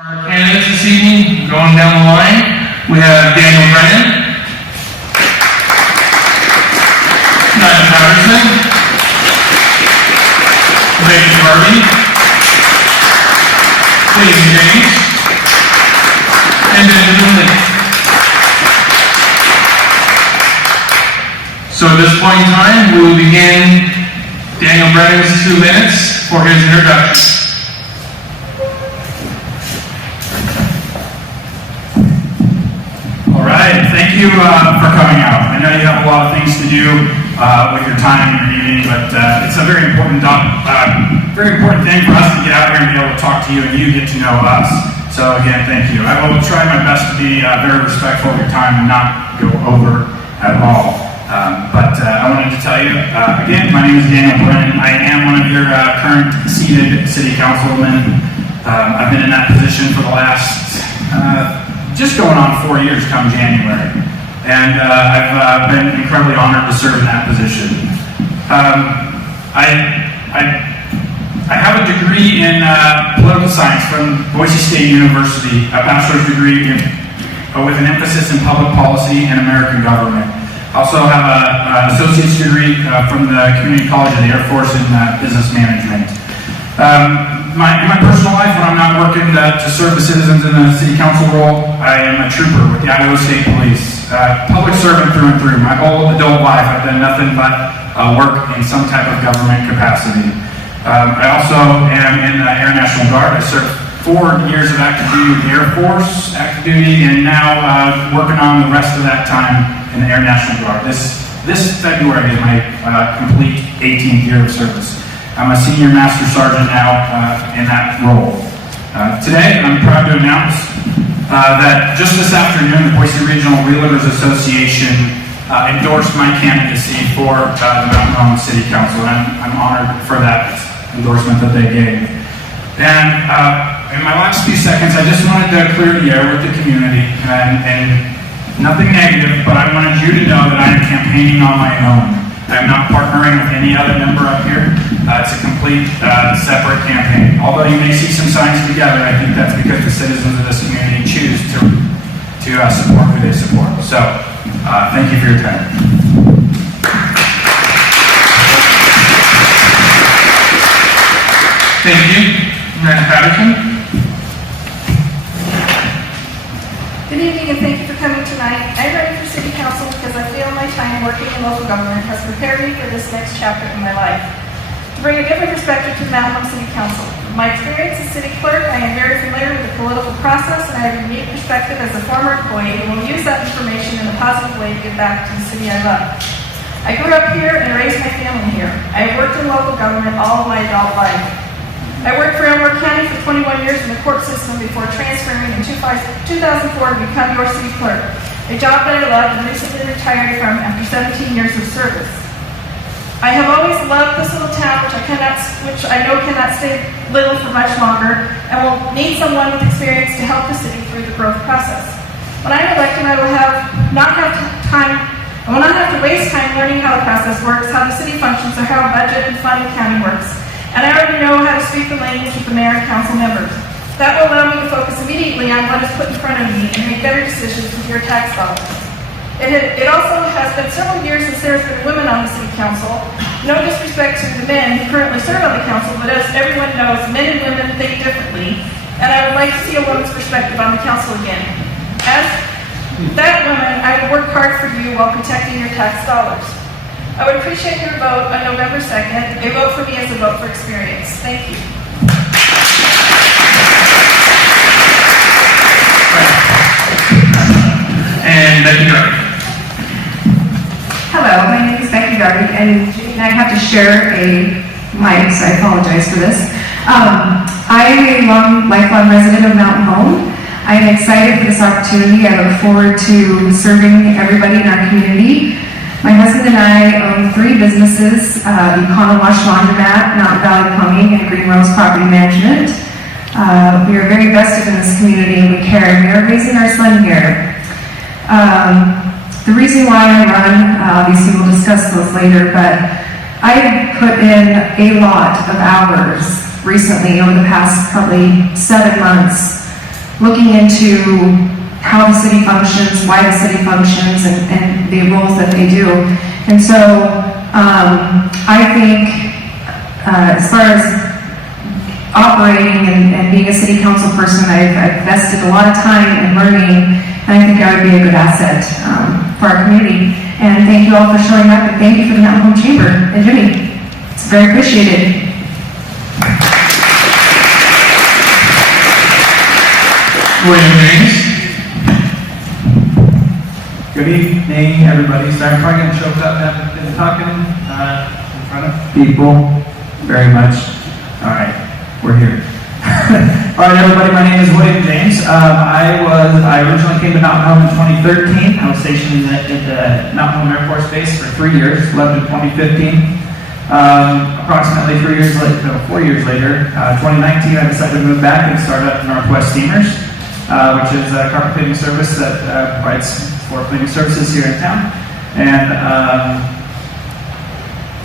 Our candidates this evening, going down the line, we have Daniel Brennan, Matt Patterson, Megan Harvey, Clayton James, and Benjamin Lee. So at this point in time, we will begin Daniel Brennan's 2 minutes for his introduction. All right, thank you for coming out. I know you have a lot of things to do with your time and your evening, but it's a very important thing for us to get out here and be able to talk to you, and you get to know us. So again, thank you. I will try my best to be very respectful of your time and not go over at all. But I wanted to tell you, again, my name is Daniel Brennan. I am one of your current seated city councilmen. I've been in that position for the last just going on 4 years come January. And I've been incredibly honored to serve in that position. I have a degree in political science from Boise State University, a bachelor's degree with an emphasis in public policy and American government. I also have an associate's degree from the Community College of the Air Force in business management. In my personal life, when I'm not working to serve the citizens in the city council role, I am a trooper with the Idaho State Police. Public servant through and through. My whole adult life, I've done nothing but work in some type of government capacity. I also am in the Air National Guard. I served 4 years of active duty with the Air Force, active duty, and now working on the rest of that time in the Air National Guard. This February is my complete 18th year of service. I'm a senior master sergeant now in that role. Today, I'm proud to announce that just this afternoon, the Boise Regional Realtors Association endorsed my candidacy for the Mountain Home City Council, and I'm honored for that endorsement that they gave. And in my last few seconds, I just wanted to clear the air with the community, and nothing negative, but I wanted you to know that I am campaigning on my own. I'm not partnering with any other member up here. It's a complete separate campaign. Although you may see some signs together, I think that's because the citizens of this community choose to support who they support. So, thank you for your time. Thank you. Matt Patterson. Good evening and thank you for coming tonight. I'm ready for City Council because I feel my time working in local government has prepared me for this next chapter in my life. To bring a different perspective to the Mountain Home City Council. In my experience as city clerk, I am very familiar with the political process and I have a unique perspective as a former employee and will use that information in a positive way to give back to the city I love. I grew up here and raised my family here. I have worked in local government all of my adult life. I worked for Elmore County for 21 years in the court system before transferring in 2004 to become your city clerk, a job that I loved and recently retired from after 17 years of service. I have always loved this little town, which I know cannot stay little for much longer, and will need someone with experience to help the city through the growth process. When I'm elected, I will not have to waste time learning how the process works, how the city functions, or how budget and fund accounting works. And I already know how to speak the language with the mayor and council members. That will allow me to focus immediately on what is put in front of me and make better decisions with your tax dollars. It also has been several years since there has been women on the city council. No disrespect to the men who currently serve on the council, but as everyone knows, men and women think differently, and I would like to see a woman's perspective on the council again. As that woman, I will work hard for you while protecting your tax dollars. I would appreciate your vote on November 2nd. A vote for me is a vote for experience. Thank you. And Becky Garvey. Hello, my name is Becky Garvey, and I have to share a mic, so I apologize for this. I am a lifelong resident of Mountain Home. I am excited for this opportunity. I look forward to serving everybody in our community. My husband and I own 3 businesses, the Econo Wash Laundromat, Mountain Valley Plumbing, and Green Rose Property Management. We are very vested in this community and we care. We are raising our son here. The reason why I run, obviously we'll discuss those later, but I put in a lot of hours recently over the past probably 7 months looking into how the city functions, why the city functions, and the roles that they do. And so I think as far as operating and being a city council person, I've invested a lot of time in learning, and I think I would be a good asset for our community. And thank you all for showing up, and thank you for the Mountain Home Chamber. And Jimmy, it's very appreciated. William James. Good evening, everybody. Sorry, I'm probably going to choke up. I've been talking in front of people very much. All right, we're here. All right, everybody. My name is William James. I originally came to Mountain Home in 2013. I was stationed at the Mountain Home Air Force Base for 3 years. Left in 2015. Approximately 4 years later, 2019, I decided to move back and start up Northwest Steamers, which is a carpet cleaning service that provides floor cleaning services here in town. And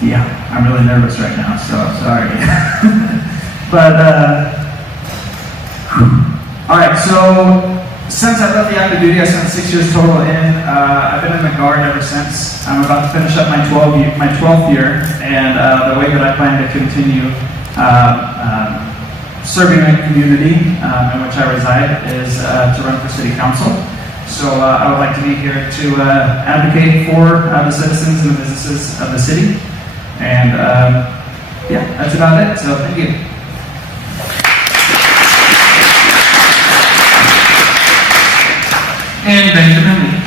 yeah, I'm really nervous right now, so sorry. But all right, so since I left the active duty, I spent 6 years total in. I've been in the Guard ever since. I'm about to finish up my 12th year, and the way that I plan to continue serving the community in which I reside is to run for city council. So I would like to be here to advocate for the citizens and the businesses of the city. And yeah, that's about it. So thank you. And Benjamin Lee.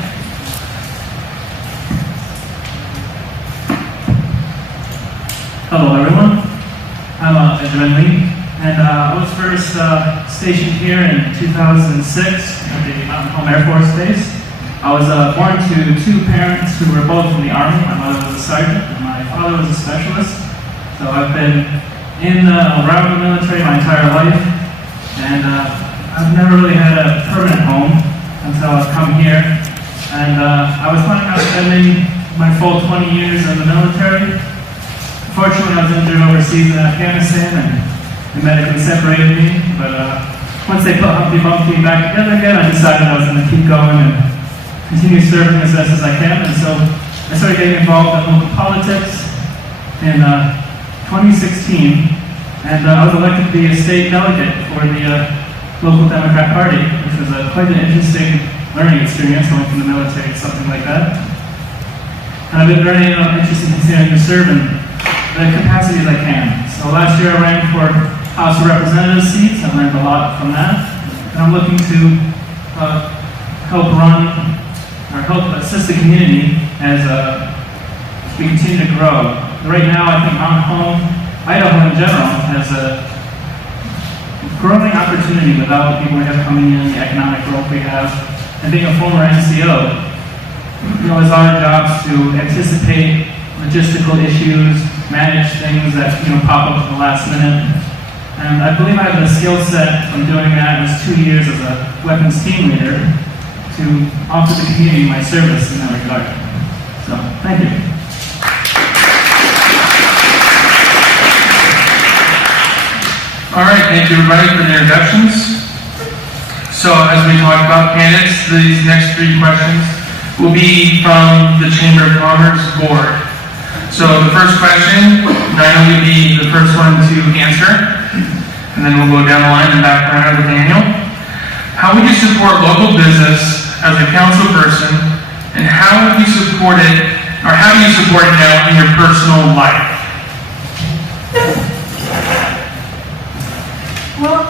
Hello everyone, I'm Benjamin Lee, and I was first stationed here in 2006 at the Mountain Home Air Force Base. I was born to two parents who were both in the Army. My mother was a sergeant and my father was a specialist. So I've been around the military my entire life, and I've never really had a permanent home until I've come here. And I was planning on spending my full 20 years in the military. Unfortunately, I was injured overseas in Afghanistan, and they medically separated me. But once they put Humpty Bumpty back together again, I decided I was going to keep going and continue serving as best as I can. And so I started getting involved in local politics in 2016, and I was elected to be a state delegate for the local Democrat Party, which was quite an interesting learning experience going from the military to something like that. And I've been very interested in continuing to serve in the capacities I can. So last year I ran for House of Representatives seats. I learned a lot from that. And I'm looking to help assist the community as we continue to grow. Right now I think Mountain Home, Idaho in general, has a growing opportunity with all the people we have coming in, the economic growth we have. And being a former NCO, it's our jobs to anticipate logistical issues, manage things that pop up at the last minute. And I believe I have the skill set from doing that in 2 years as a weapons team leader to offer the community my service in that regard. So, thank you. All right, thank you everybody for the introductions. So as we talked about candidates, these next 3 questions will be from the Chamber of Commerce Board. So the first question, Dinah will be the first one to answer, and then we'll go down the line and back around with Daniel. How would you support local business as a council person, and how would you support it, or how do you support it now in your personal life? Well,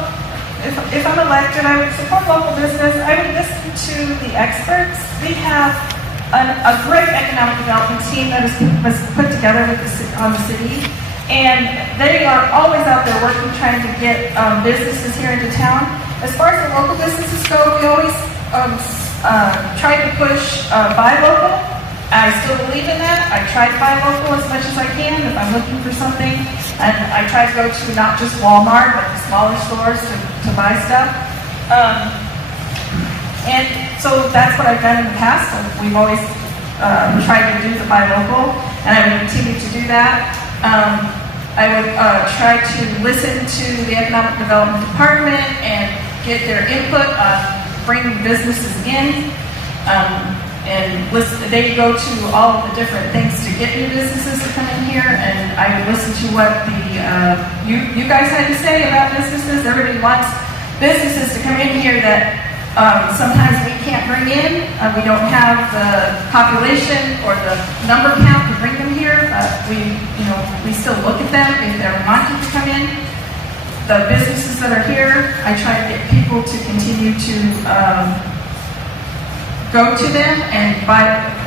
if I'm elected, I would support local business. I would listen to the experts. We have a great economic development team that was put together on the city, and they are always out there working, trying to get businesses here into town. As far as the local businesses go, we always try to push buy local. I still believe in that. I try to buy local as much as I can if I'm looking for something. And I try to go to not just Walmart, but the smaller stores to buy stuff. And so that's what I've done in the past. We've always tried to do the buy local, and I will continue to do that. I would try to listen to the Economic Development Department and get their input on bringing businesses in. And they go to all of the different things to get new businesses to come in here, and I would listen to what you guys had to say about businesses. Everybody wants businesses to come in here that sometimes we can't bring in. We don't have the population or the number count to bring them here. We still look at them if they're wanting to come in. The businesses that are here, I try to get people to continue to go to them and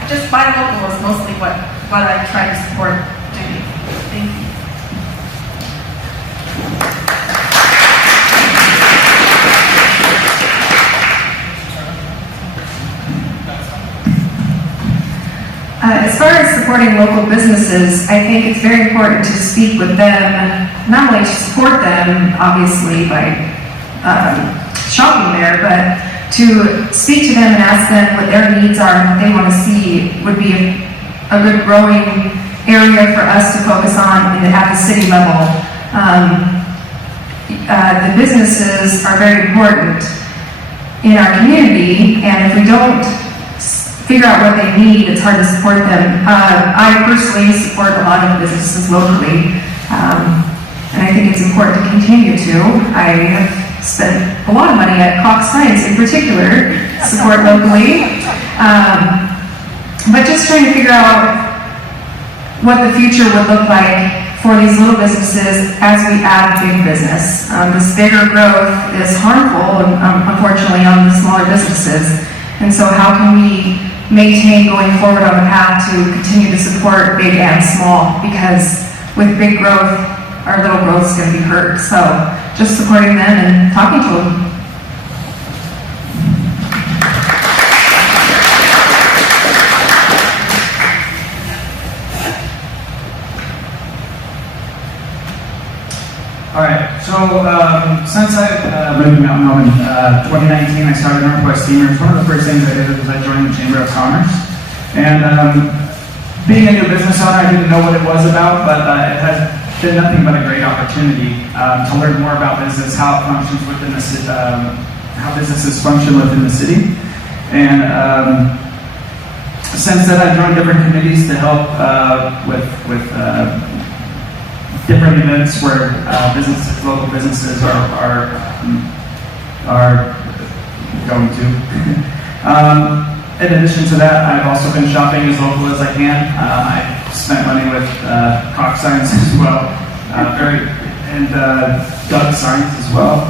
just buy local is mostly what I try to support doing. Thank you. As far as supporting local businesses, I think it's very important to speak with them, not only to support them, obviously, by shopping there, but to speak to them and ask them what their needs are and what they want to see would be a good growing area for us to focus on at the city level. The businesses are very important in our community, and if we don't figure out what they need, it's hard to support them. I personally support a lot of businesses locally, and I think it's important to continue to. I have spent a lot of money at Cox Science in particular, support locally. But just trying to figure out what the future would look like for these little businesses as we add big business. This bigger growth is harmful, unfortunately, on the smaller businesses. And so how can we maintain going forward on the path to continue to support big and small? Because with big growth, our little growth is going to be hurt. So just supporting them and talking to them. All right, so since I moved to Mountain Home in 2019, I started Northwest Steamers. One of the first things I did was I joined the Chamber of Commerce. And being a new business owner, I didn't know what it was about, but it has been nothing but a great opportunity to learn more about business, how it functions within the city, how businesses function within the city. And since then, I've joined different committees to help with different events where local businesses are going to. In addition to that, I've also been shopping as local as I can. I spent money with Cox Science as well, and Doug Science as well.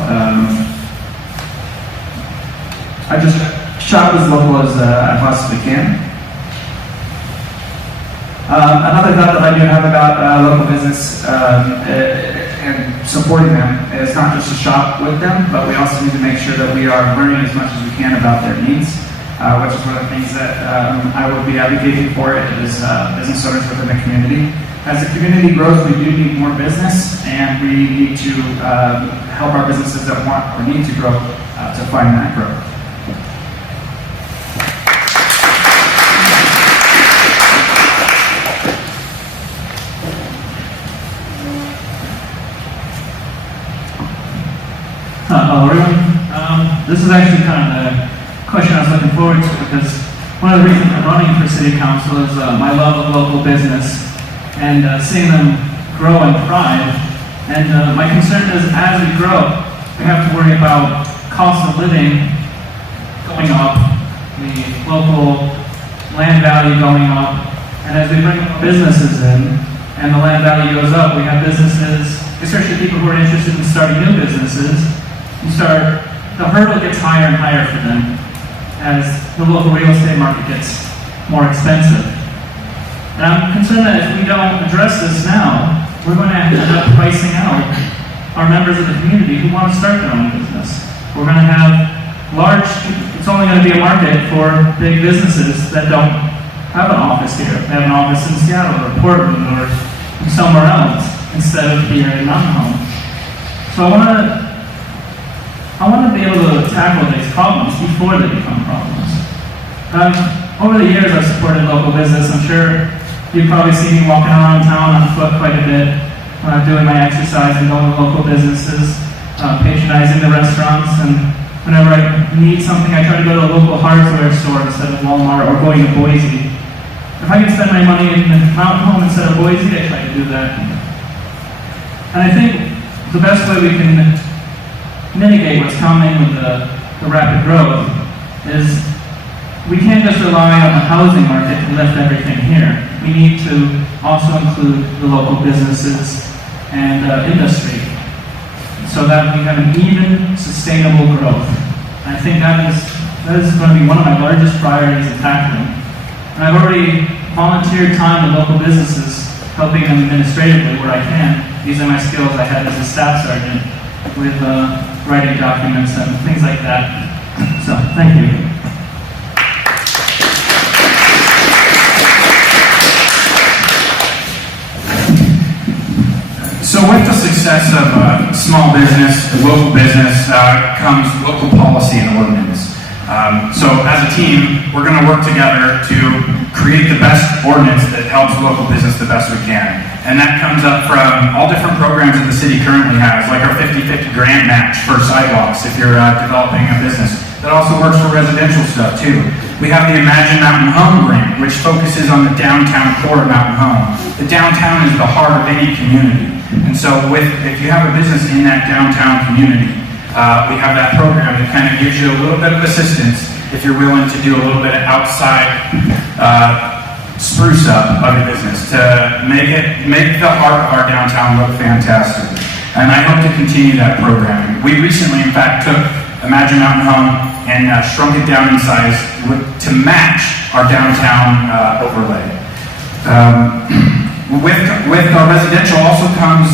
I just shop as local as I possibly can. Another thought that I do have about local business and supporting them is not just to shop with them, but we also need to make sure that we are learning as much as we can about their needs, which is one of the things that I will be advocating for is business owners within the community. As the community grows, we do need more business, and we need to help our businesses that want or need to grow to find that growth. Hello everyone. This is actually kind of the question I was looking forward to, because one of the reasons I'm running for City Council is my love of local business and seeing them grow and thrive. And my concern is, as we grow, we have to worry about cost of living going up, the local land value going up, and as we bring businesses in and the land value goes up, we have businesses, especially people who are interested in starting new businesses, the hurdle gets higher and higher for them as the local real estate market gets more expensive. And I'm concerned that if we don't address this now, we're going to end up pricing out our members of the community who want to start their own business. We're going to have it's only going to be a market for big businesses that don't have an office here. They have an office in Seattle or Portland or somewhere else instead of here in Mountain Home. So I want to be able to tackle these problems before they become problems. Over the years, I've supported local business. I'm sure you've probably seen me walking around town on foot quite a bit, doing my exercise and going to local businesses, patronizing the restaurants and Whenever I need something, I try to go to a local hardware store instead of Walmart or going to Boise. If I can spend my money in Mountain Home instead of Boise, I try to do that. And I think the best way we can mitigate what's coming with the rapid growth is we can't just rely on the housing market to lift everything here. We need to also include the local businesses and industry so that we have an even, sustainable growth. And I think that is going to be one of my largest priorities in tackling. And I've already volunteered time with local businesses, helping them administratively where I can, using my skills I had as a staff sergeant with writing documents and things like that. So, thank you. So with the success of small business, local business, comes local policy and ordinance. So as a team, we're going to work together to create the best ordinance that helps local business the best we can. And that comes up from all different programs that the city currently has, like our 50-50 grant match for sidewalks if you're developing a business. That also works for residential stuff too. We have the Imagine Mountain Home grant, which focuses on the downtown core of Mountain Home. The downtown is the heart of any community. And so if you have a business in that downtown community, we have that program that kind of gives you a little bit of assistance if you're willing to do a little bit of outside spruce up of your business to make the heart of our downtown look fantastic. And I hope to continue that program. We recently, in fact, took Imagine Mountain Home and shrunk it down in size to match our downtown overlay. With our residential also comes,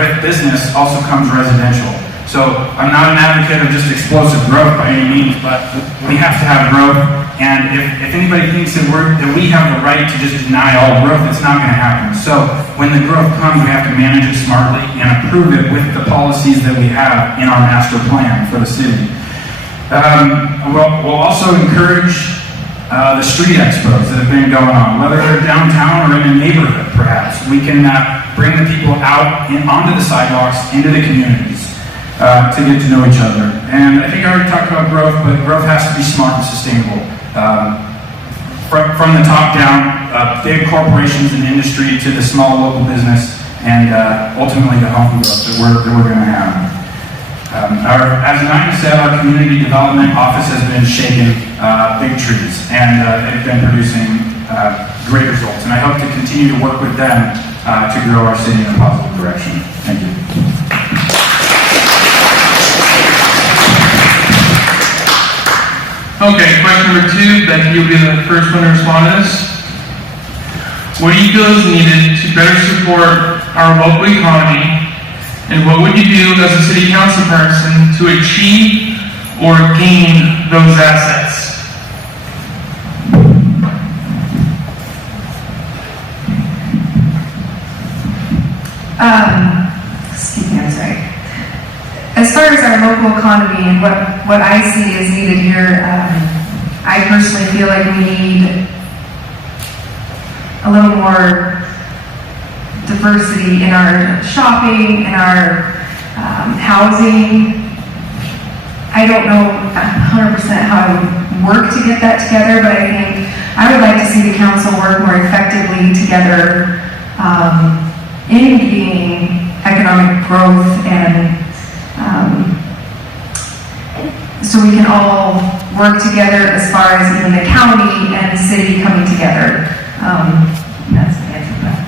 with business also comes residential. So I'm not an advocate of just explosive growth by any means, but we have to have growth. And if anybody thinks that we have the right to just deny all growth, it's not going to happen. So when the growth comes, we have to manage it smartly and approve it with the policies that we have in our master plan for the city. We'll also encourage the street expos that have been going on, whether they're downtown or in a neighborhood, perhaps. We can bring the people out onto the sidewalks, into the communities, to get to know each other. And I think I already talked about growth, but growth has to be smart and sustainable. From the top down, big corporations and industry to the small local business, and ultimately the home growth that we're going to have. As Nina said, our community development office has been shaking big trees, and they've been producing great results. And I hope to continue to work with them to grow our city in a positive direction. Thank you. Okay, question number 2, Becky, you'll be the first one to respond to this. What do you feel is needed to better support our local economy, and what would you do as a city council person to achieve or gain those assets? Excuse me, I'm sorry. As far as our local economy and what I see is needed here, I personally feel like we need a little more diversity in our shopping, in our housing. I don't know 100% how to work to get that together, but I think I would like to see the council work more effectively together in gaining economic growth and so we can all work together as far as even the county and the city coming together. That's the answer to that.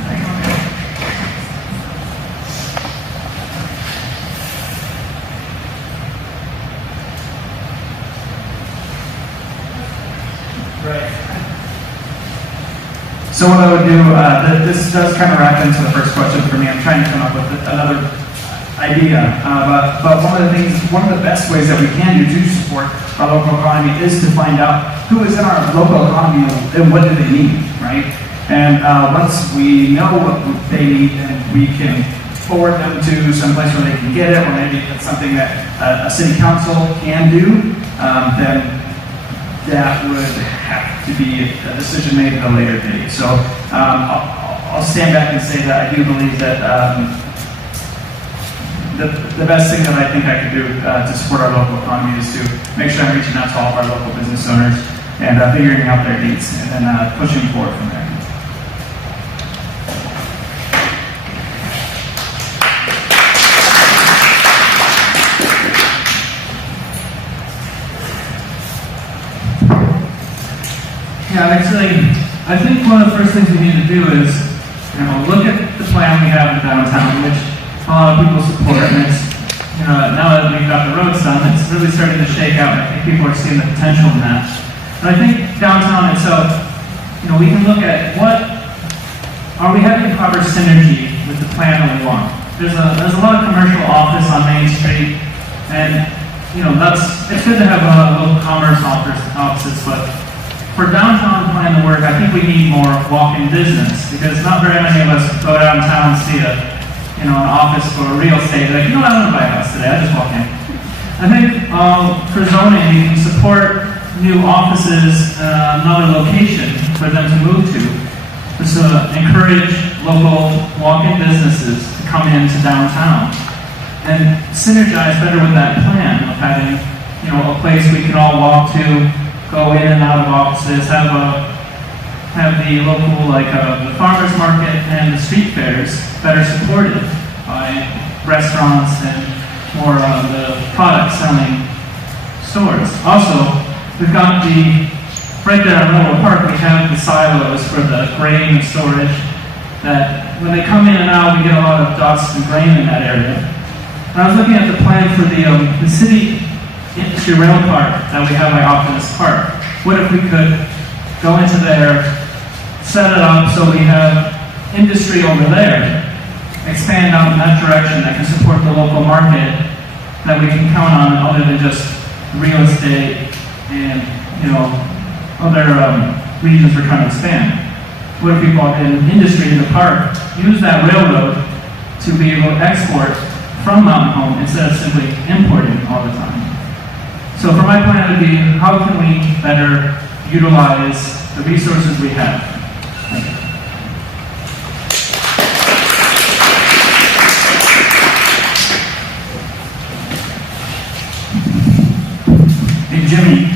Right. So what I would do, this does kind of wrap into the first question for me. I'm trying to come up with another idea, but one of the best ways that we can do to support our local economy is to find out who is in our local economy and what do they need, right? And once we know what they need, then we can forward them to some place where they can get it, or maybe it's something that a city council can do, then that would have to be a decision made at a later date. So I'll stand back and say that I do believe that the best thing that I think I could do to support our local economy is to make sure I'm reaching out to all of our local business owners and figuring out their needs and then pushing forward from there. Yeah, actually, I think one of the first things we need to do is, look at the plan we have in downtown, which a lot of people support, and it's, now that we've got the roads done, it's really starting to shake out, and I think people are seeing the potential in that. And I think downtown itself, we can look at are we having proper synergy with the plan that we want? There's a lot of commercial office on Main Street, and, it's good to have local commerce offices, but for downtown plan to work, I think we need more walk-in business, because not very many of us go downtown and see an office for real estate. Like, I don't want to buy a house today, I just walk in. I think for zoning, you can support new offices, another location for them to move to. Just encourage local walk-in businesses to come into downtown and synergize better with that plan of having, a place we can all walk to, go in and out of offices, have the local, the farmers market and the street fairs better supported by restaurants and more of the product selling stores. Also, we've got right there in Middle Park, we have the silos for the grain storage that when they come in and out, we get a lot of dust and grain in that area. And I was looking at the plan for the city industry rail park that we have by Optimus Park. What if we could go into there, set it up so we have industry over there, expand out in that direction that can support the local market that we can count on other than just real estate and, other regions we're trying to expand. What if we brought in industry in the park, use that railroad to be able to export from Mountain Home instead of simply importing all the time? So for my plan, it would be, how can we better utilize the resources we have? Hey, Jimmy,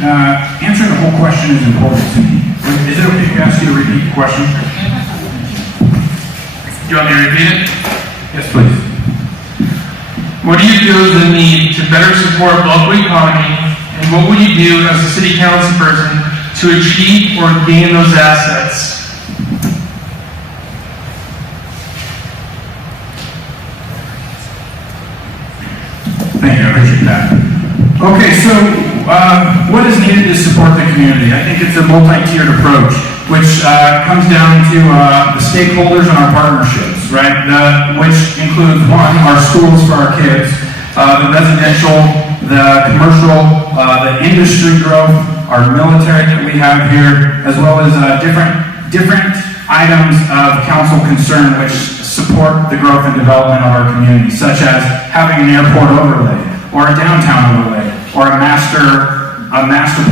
answering the whole question is important to me. Is it okay if I ask you to repeat the question? Do you want me to repeat it? Yes, please. What do you feel is the need to better support local economy, and what would you do as a city council person to achieve or gain those assets? Thank you, I appreciate that. Okay, so what is needed to support the community? I think it's a multi-tiered approach, which comes down to the stakeholders and our partnerships, right? Which includes, one, our schools for our kids, the residential, the commercial, the industry growth, our military that we have here, as well as different items of council concern which support the growth and development of our community, such as having an airport overlay, or a downtown overlay, or a master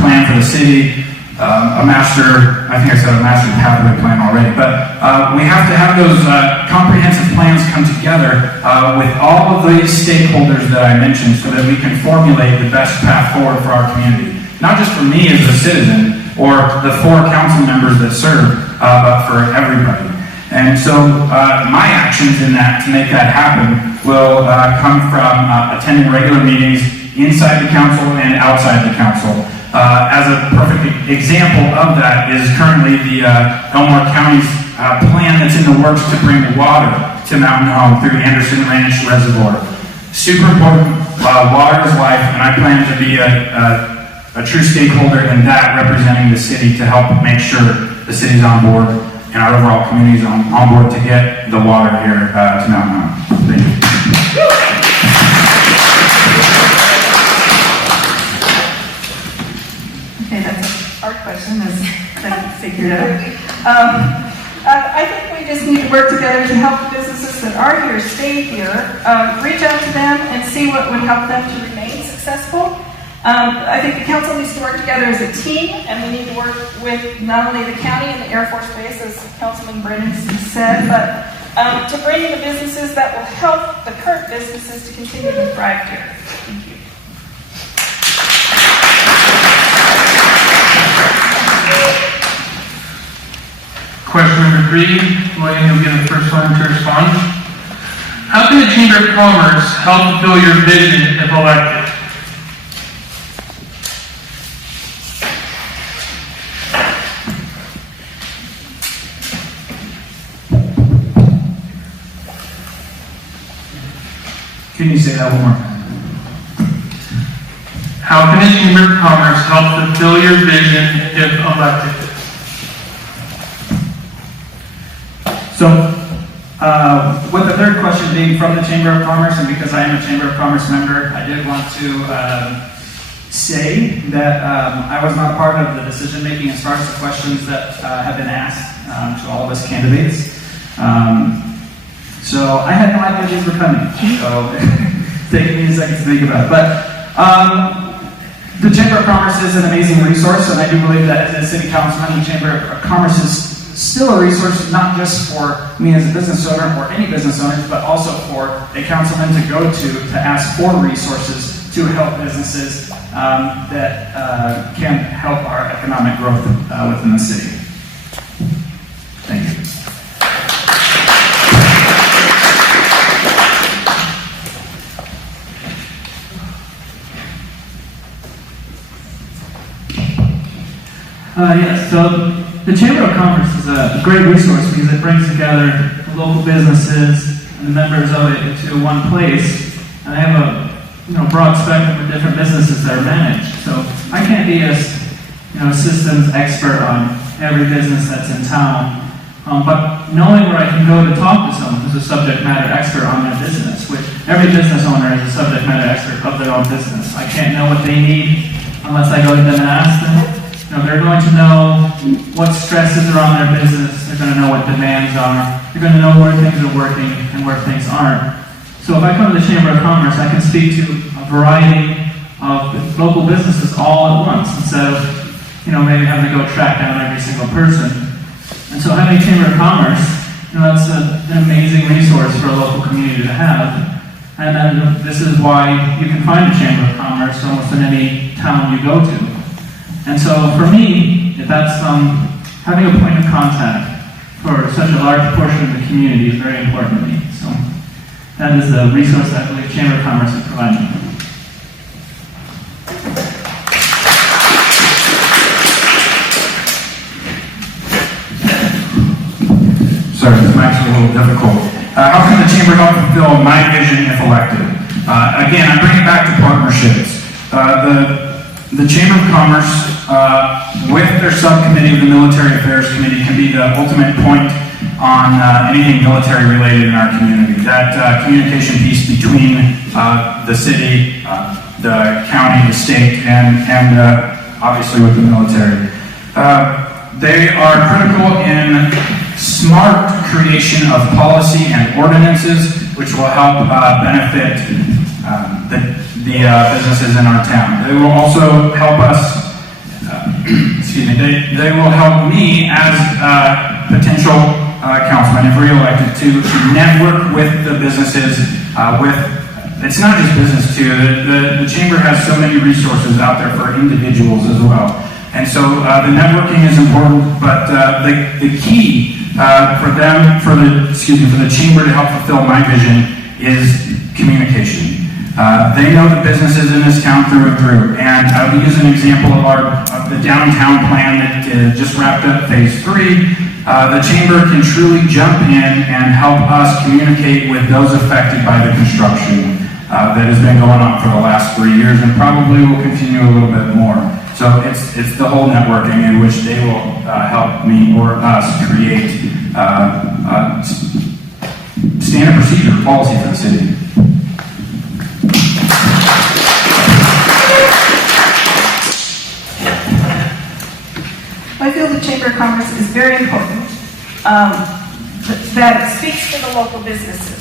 plan for the city, I think I said a master pathway plan already, but we have to have those comprehensive plans come together with all of these stakeholders that I mentioned so that we can formulate the best path forward for our community. Not just for me as a citizen or the 4 council members that serve, but for everybody. And so my actions in that to make that happen will come from attending regular meetings inside the council and outside the council. As a perfect example of that is currently the Elmore County's plan that's in the works to bring water to Mountain Home through Anderson Ranch Reservoir. Super important. Water is life, and I plan to be a true stakeholder in that, representing the city to help make sure the city's on board and our overall community's on board to get the water here to Mountain Home. Thank you. Okay, that's a hard question, as I figured out. I think we just need to work together to help the businesses that are here stay here, reach out to them and see what would help them to remain successful. I think the council needs to work together as a team, and we need to work with not only the county and the Air Force Base, as Councilman Brennan said, but to bring the businesses that will help the current businesses to continue to thrive here. Thank you. Question number 3, William, you'll be the first one to respond. How can the Chamber of Commerce help fulfill your vision if elected? Can you say that one more time? How can the Chamber of Commerce help fulfill your vision if elected? So, with the third question being from the Chamber of Commerce, and because I am a Chamber of Commerce member, I did want to say that I was not part of the decision-making as far as the questions that have been asked to all of us candidates. So I had no idea these were coming. So it's taking me a second to think about it. But the Chamber of Commerce is an amazing resource, and I do believe that as a city councilman, the Chamber of Commerce is still a resource not just for me as a business owner or any business owners, but also for a councilman to go to ask for resources to help businesses that can help our economic growth within the city. Thank you. Yes, so the Chamber of Commerce is a great resource because it brings together the local businesses and the members of it into one place. And they have a broad spectrum of different businesses that are managed. So I can't be a systems expert on every business that's in town, but knowing where I can go to talk to someone who's a subject matter expert on their business, which every business owner is a subject matter expert of their own business. I can't know what they need unless I go to them and ask them. They're going to know what stresses are on their business. They're going to know what demands are. They're going to know where things are working and where things aren't. So if I come to the Chamber of Commerce, I can speak to a variety of local businesses all at once instead of, maybe having to go track down every single person. And so having a Chamber of Commerce, that's an amazing resource for a local community to have. And then this is why you can find a Chamber of Commerce almost in any town you go to. And so for me, that's having a point of contact for such a large portion of the community is very important to me. So that is the resource that I believe Chamber of Commerce is providing. Sorry, this mic's a little difficult. How can the Chamber help fulfill my vision if elected? Again, I bring it back to partnerships. The Chamber of Commerce, with their subcommittee of the Military Affairs Committee, can be the ultimate point on anything military related in our community. That communication piece between the city, the county, the state, and obviously with the military. They are critical in smart creation of policy and ordinances, which will help benefit the businesses in our town. They will also help us, they will help me as a potential councilman, if re-elected, to network with the businesses, it's not just business too, the chamber has so many resources out there for individuals as well. And so the networking is important, but the key for the chamber to help fulfill my vision is communication. They know the businesses in this town through and through, and I'll use an example of the downtown plan that just wrapped up phase 3. The chamber can truly jump in and help us communicate with those affected by the construction that has been going on for the last 3 years and probably will continue a little bit more. So it's the whole networking in which they will help me or us create standard procedure policy for the city. I feel the Chamber of Commerce is very important, that it speaks to the local businesses.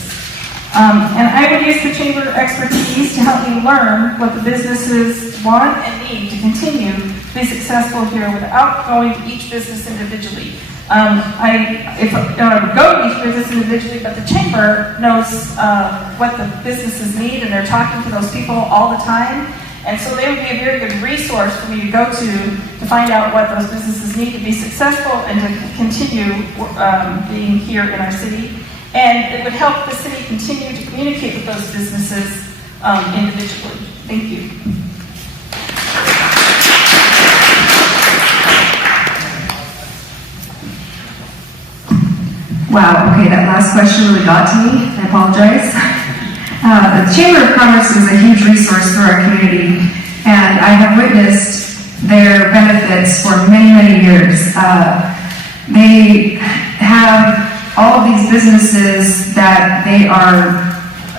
And I would use the Chamber expertise to help me learn what the businesses want and need to continue to be successful here without going to each business individually. If I would go to each business individually, but the chamber knows what the businesses need, and they're talking to those people all the time. And so they would be a very good resource for me to go to find out what those businesses need to be successful and to continue being here in our city. And it would help the city continue to communicate with those businesses individually. Thank you. Wow, okay, that last question really got to me. I apologize. The Chamber of Commerce is a huge resource for our community, and I have witnessed their benefits for many, many years. They have all of these businesses that they are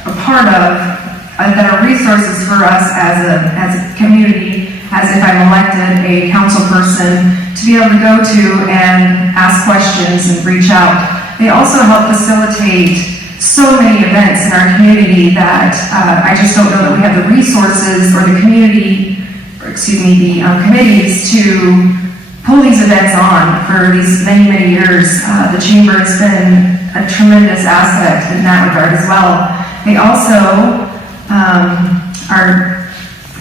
a part of that are resources for us as a community, as if I'm elected a council person, to be able to go to and ask questions and reach out. They also help facilitate so many events in our community that I just don't know that we have the resources or the community, the committees to pull these events on for these many, many years. The Chamber has been a tremendous asset in that regard as well. They also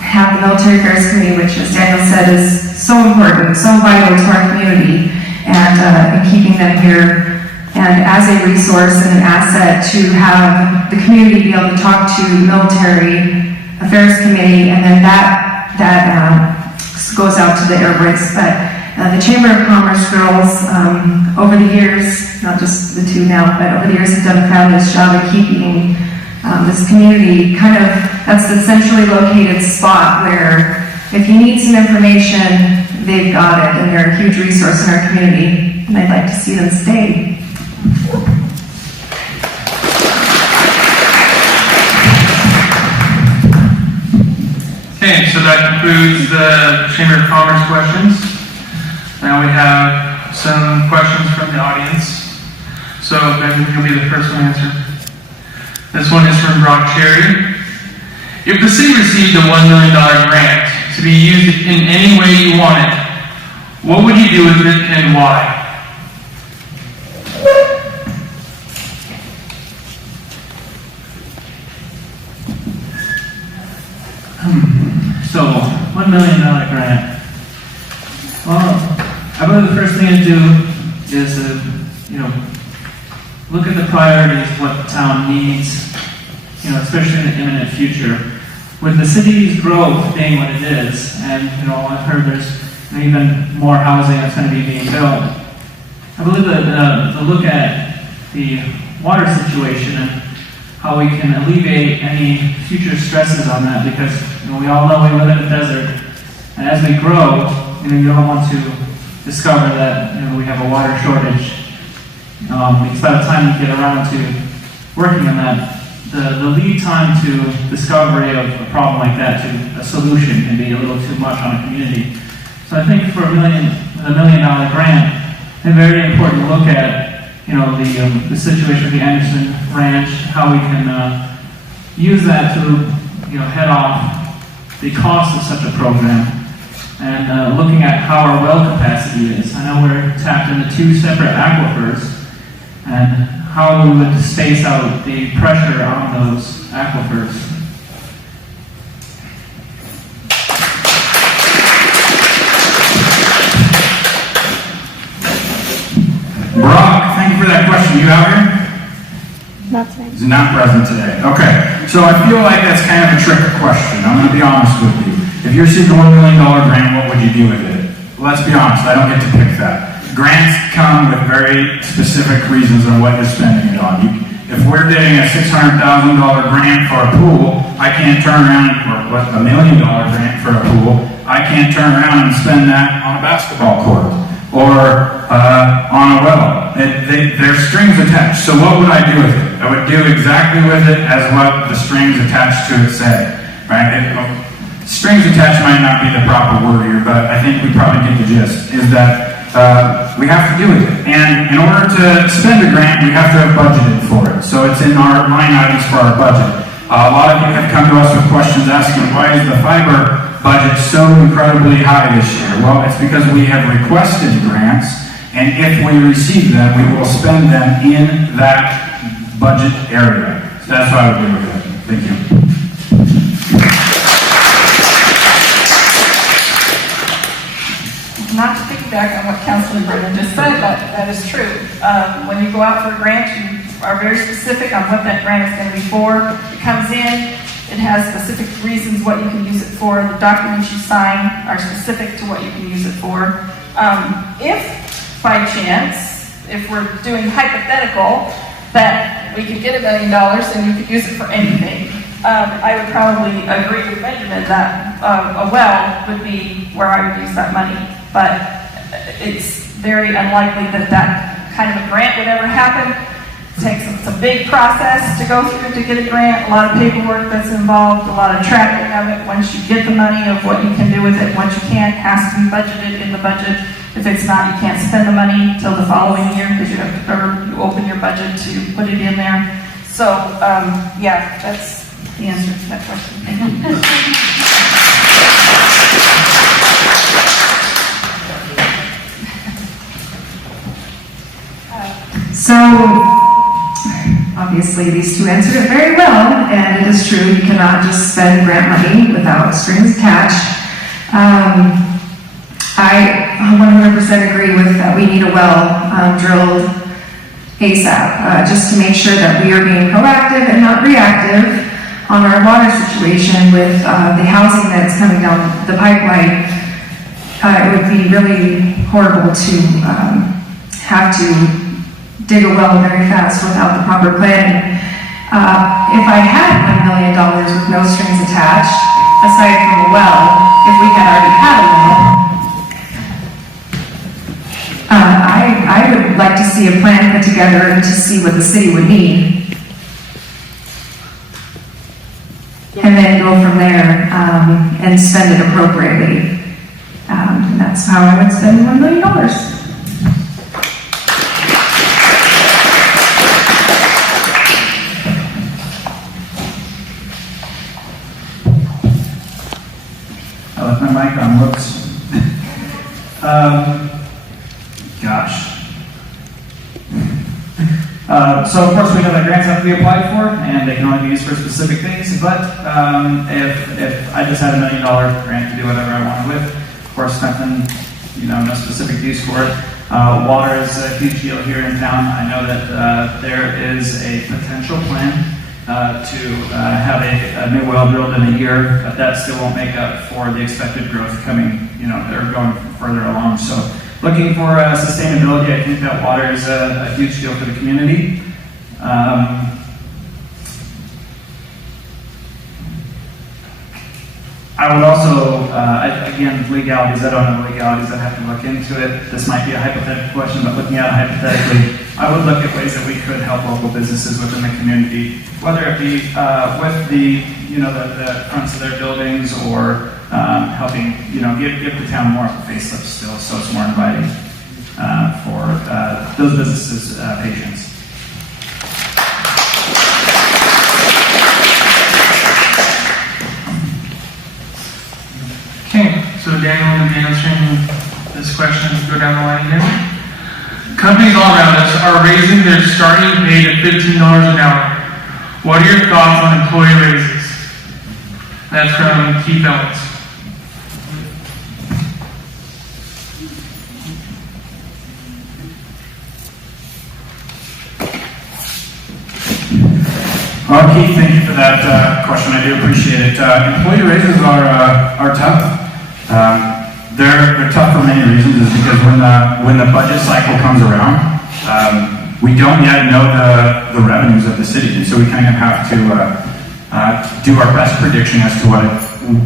have the Military Affairs Committee, which, as Daniel said, is so important, so vital to our community, and keeping them here. And as a resource and an asset to have the community be able to talk to the Military Affairs Committee, and then that goes out to the Air Brakes. But the Chamber of Commerce girls, over the years, not just the two now, but over the years have done a fabulous job of keeping this community that's the centrally located spot where if you need some information, they've got it, and they're a huge resource in our community, and I'd like to see them stay. Okay, so that concludes the Chamber of Commerce questions. Now we have some questions from the audience. So Benjamin, you'll be the first one to answer. This one is from Brock Cherry. If the city received a $1 million grant to be used in any way you want it, what would you do with it and why? So, $1 million grant. Well, I believe the first thing to do is, look at the priorities, what the town needs, especially in the imminent future. With the city's growth being what it is, and, I've heard there's even more housing that's going to be being built, I believe that the look at the water situation and how we can alleviate any future stresses on that, because we all know we live in a desert, and as we grow, you don't want to discover that we have a water shortage. Because by the time you get around to working on that, the lead time to discovery of a problem like that to a solution can be a little too much on a community. So I think for the $1 million grant, it's very important to look at the situation with the Anderson Ranch, how we can use that to head off the cost of such a program, and looking at how our well capacity is. I know we're tapped into 2 separate aquifers, and how we would space out the pressure on those aquifers. Brock, thank you for that question. You out here? Not today. He's not present today. Okay, so I feel like that's kind of a trick question. I'm going to be honest with you. If you're seeking a $1 million grant, what would you do with it? Well, let's be honest, I don't get to pick that. Grants come with very specific reasons on what you're spending it on. If we're getting a $600,000 grant for a pool, I can't turn around, or $1 million grant for a pool, I can't turn around and spend that on a basketball court or on a well. There's strings attached. So what would I do with it? I would do exactly with it as what the strings attached to it say. Right? Strings attached might not be the proper word here, but I think we probably get the gist. Is that we have to do with it. And in order to spend a grant, we have to have budgeted for it. So it's in our line items for our budget. A lot of you have come to us with questions asking, why is the fiber budget so incredibly high this year? Well, it's because we have requested grants, And if we receive them, we will spend them in that budget area. So that's how I would do it. Thank you. Not to piggyback on what Councilman Brennan just said, but that is true. When you go out for a grant, you are very specific on what that grant is going to be for. It comes in, it has specific reasons what you can use it for. The documents you sign are specific to what you can use it for. If, by chance, if we're doing hypothetical, that we could get $1 million and you could use it for anything, I would probably agree with Benjamin that a well would be where I would use that money. But it's very unlikely that that kind of a grant would ever happen. It's a big process to go through to get a grant, a lot of paperwork that's involved, a lot of tracking of it. Once you get the money of what you can do with it, once you can't, it has to be budgeted in the budget. If it's not, you can't spend the money till the following year because you open your budget to put it in there. So, yeah, that's the answer to that question. So, obviously, these two answered it very well, and it is true, you cannot just spend grant money without strings attached. I 100% agree with that we need a well drilled ASAP, just to make sure that we are being proactive and not reactive on our water situation with the housing that's coming down the pipeline. It would be really horrible to have to dig a well very fast without the proper planning. If I had $1 million with no strings attached, aside from a well, if we had already had a well, I would like to see a plan put together to see what the city would need. And then go from there and spend it appropriately. And that's how I would spend $1 million. I left my mic on, whoops. Gosh. So of course we know that grants have to be applied for, and they can only be used for specific things, but if I just had $1 million grant to do whatever I wanted with, of course nothing, no specific use for it. Water is a huge deal here in town. I know that there is a potential plan to have a new well drilled in a year, but that still won't make up for the expected growth coming, they're going further along. So looking for sustainability, I think that water is a huge deal for the community. I would also, again, legalities, I don't know legalities, I'd have to look into it. This might be a hypothetical question, but looking at it hypothetically, I would look at ways that we could help local businesses within the community, whether it be with the fronts of their buildings or helping, give the town more of a facelift still, so it's more inviting for those businesses' patients. Okay, so Daniel will be answering this question as we go down the line here. Companies all around us are raising their starting pay to $15 an hour. What are your thoughts on employee raises? That's from Keith Owens. Keith, thank you for that question. I do appreciate it. Employee raises are tough. They're tough for many reasons. Is because when the budget cycle comes around, we don't yet know the revenues of the city, and so we kind of have to do our best prediction as to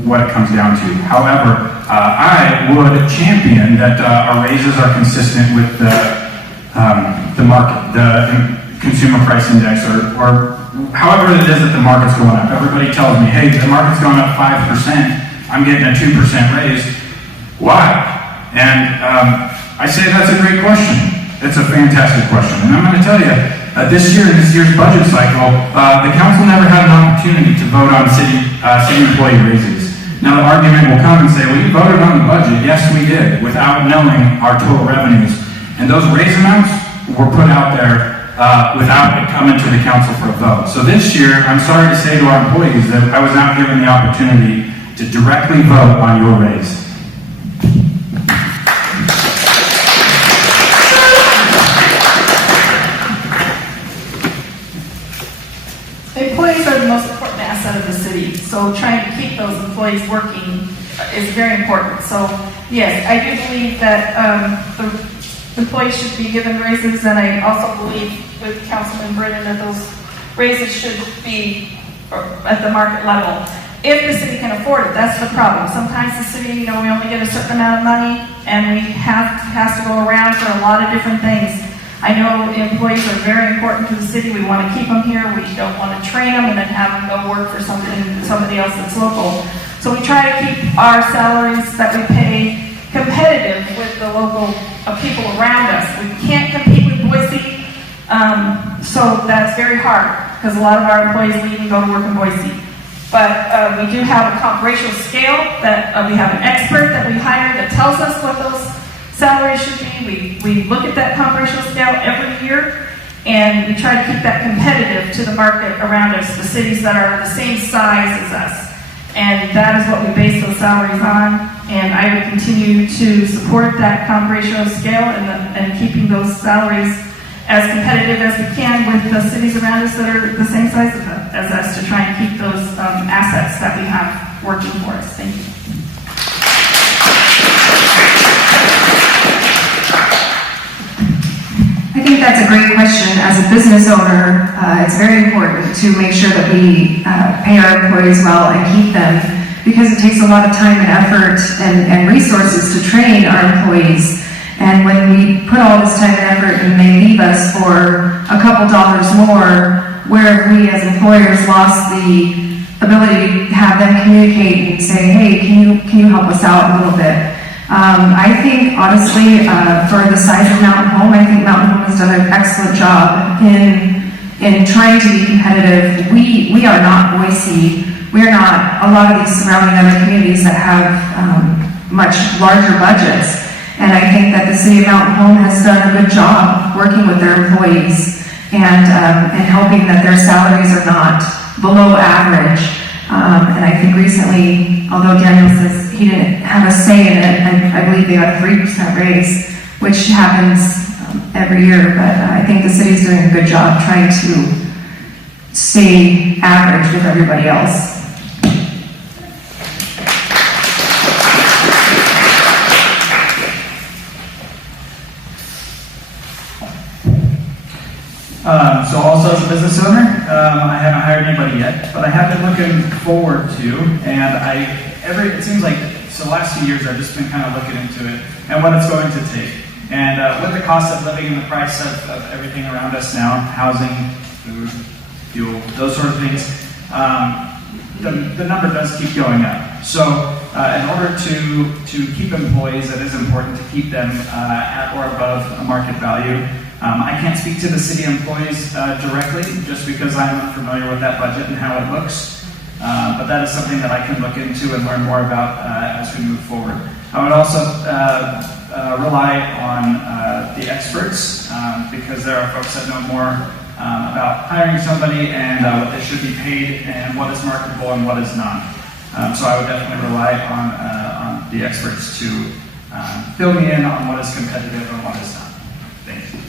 what it comes down to. However, I would champion that our raises are consistent with the market, the consumer price index, or however it is that the market's going up. Everybody tells me, hey, the market's going up 5%, I'm getting a 2% raise. Why? And I say that's a great question. It's a fantastic question. And I'm going to tell you, this year's budget cycle, the council never had an opportunity to vote on city employee raises. Now the argument will come and say, well, you voted on the budget. Yes, we did, without knowing our total revenues. And those raise amounts were put out there without it coming to the council for a vote. So this year, I'm sorry to say to our employees that I was not given the opportunity to directly vote on your raise. Employees are the most important asset of the city, so trying to keep those employees working is very important. So, yes, I do believe that the employees should be given raises, and I also believe with Councilman Brennan that those raises should be at the market level. If the city can afford it, that's the problem. Sometimes the city, we only get a certain amount of money, and we has to go around for a lot of different things. I know employees are very important to the city. We want to keep them here. We don't want to train them and then have them go work for somebody else that's local. So we try to keep our salaries that we pay competitive with the local people around us. We can't compete with Boise, so that's very hard because a lot of our employees leave and go to work in Boise. But we do have a comp ratio scale that we have an expert that we hire that tells us what those salaries should be. We look at that comp ratio scale every year, and we try to keep that competitive to the market around us, the cities that are the same size as us. And that is what we base those salaries on. And I would continue to support that comp ratio scale and keeping those salaries as competitive as we can with the cities around us that are the same size as us to try and keep those assets that we have working for us. Thank you. I think that's a great question. As a business owner, it's very important to make sure that we pay our employees well and keep them, because it takes a lot of time and effort and resources to train our employees. And when we put all this time and effort and they leave us for a couple dollars more, where we as employers lost the ability to have them communicate and say, hey, can you help us out a little bit? I think, honestly, for the size of Mountain Home, I think Mountain Home has done an excellent job in trying to be competitive. We are not Boise. We are not a lot of these surrounding other communities that have much larger budgets. And I think that the city of Mountain Home has done a good job working with their employees and helping that their salaries are not below average. And I think recently, although Daniel says he didn't have a say in it, I believe they got a 3% raise, which happens every year. But I think the city's doing a good job trying to stay average with everybody else. So also as a business owner, I haven't hired anybody yet, but I have been looking forward to, and it seems like, so the last few years I've just been kind of looking into it and what it's going to take. And with the cost of living and the price of everything around us now, housing, food, fuel, those sort of things, the number does keep going up. So in order to keep employees, it is important to keep them at or above a market value. I can't speak to the city employees directly, just because I'm not familiar with that budget and how it looks. But that is something that I can look into and learn more about as we move forward. I would also rely on the experts, because there are folks that know more about hiring somebody and what they should be paid and what is marketable and what is not. So I would definitely rely on the experts to fill me in on what is competitive and what is not. Thank you.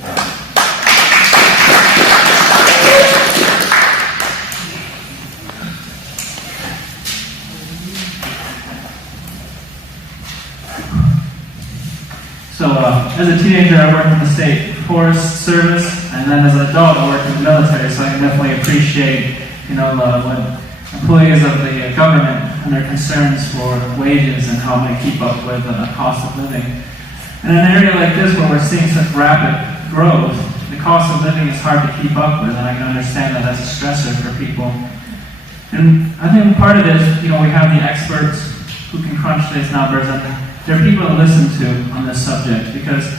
So, as a teenager, I worked in the state forest service, and then as an adult, I worked in the military. So I can definitely appreciate, when employees of the government and their concerns for wages and how they keep up with the cost of living. In an area like this, where we're seeing such rapid growth, the cost of living is hard to keep up with, and I can understand that as a stressor for people. And I think part of it is, we have the experts who can crunch these numbers, and there are people to listen to on this subject, because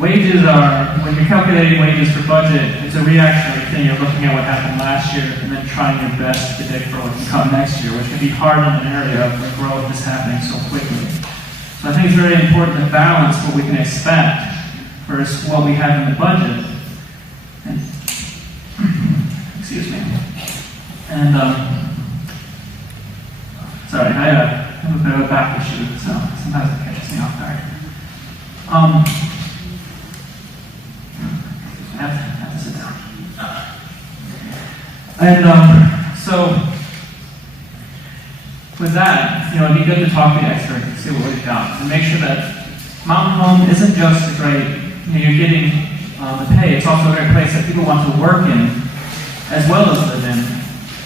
wages are, when you're calculating wages for budget, it's a reactionary thing. You're looking at what happened last year and then trying your best to predict for what can come next year, which can be hard in an area where growth is happening so quickly. So I think it's very important to balance what we can expect versus what we had in the budget. And, excuse me. And, sorry, I have a bit of a back issue, so sometimes it catches me off guard. I have to sit down. And so, with that, it'd be good to talk to the expert and see what we've got, and make sure that Mountain Home isn't just a great, you're getting the pay, it's also a great place that people want to work in, as well as live in.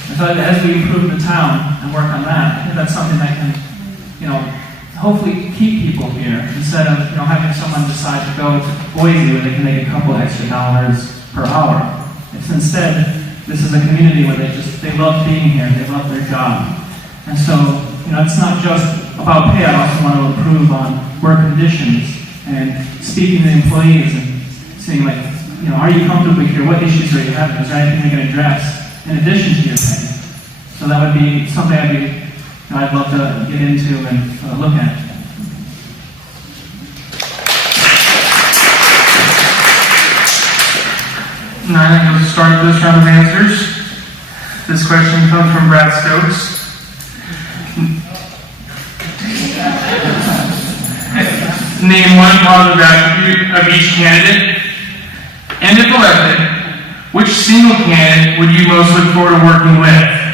And so as we improve the town and work on that, I think that's something that can, hopefully keep people here, instead of, having someone decide to go to Boise where they can make a couple extra dollars per hour. It's instead, this is a community where they love being here, they love their job. And so, it's not just about pay, I also want to improve on work conditions and speaking to the employees and seeing are you comfortable here? What issues are you having? Is there anything we can address in addition to your pay? So that would be something I'd love to get into and look at. Now I think we'll start this round of answers. This question comes from Brad Stokes. Name one positive attribute of each candidate. And if elected, which single candidate would you most look forward to working with?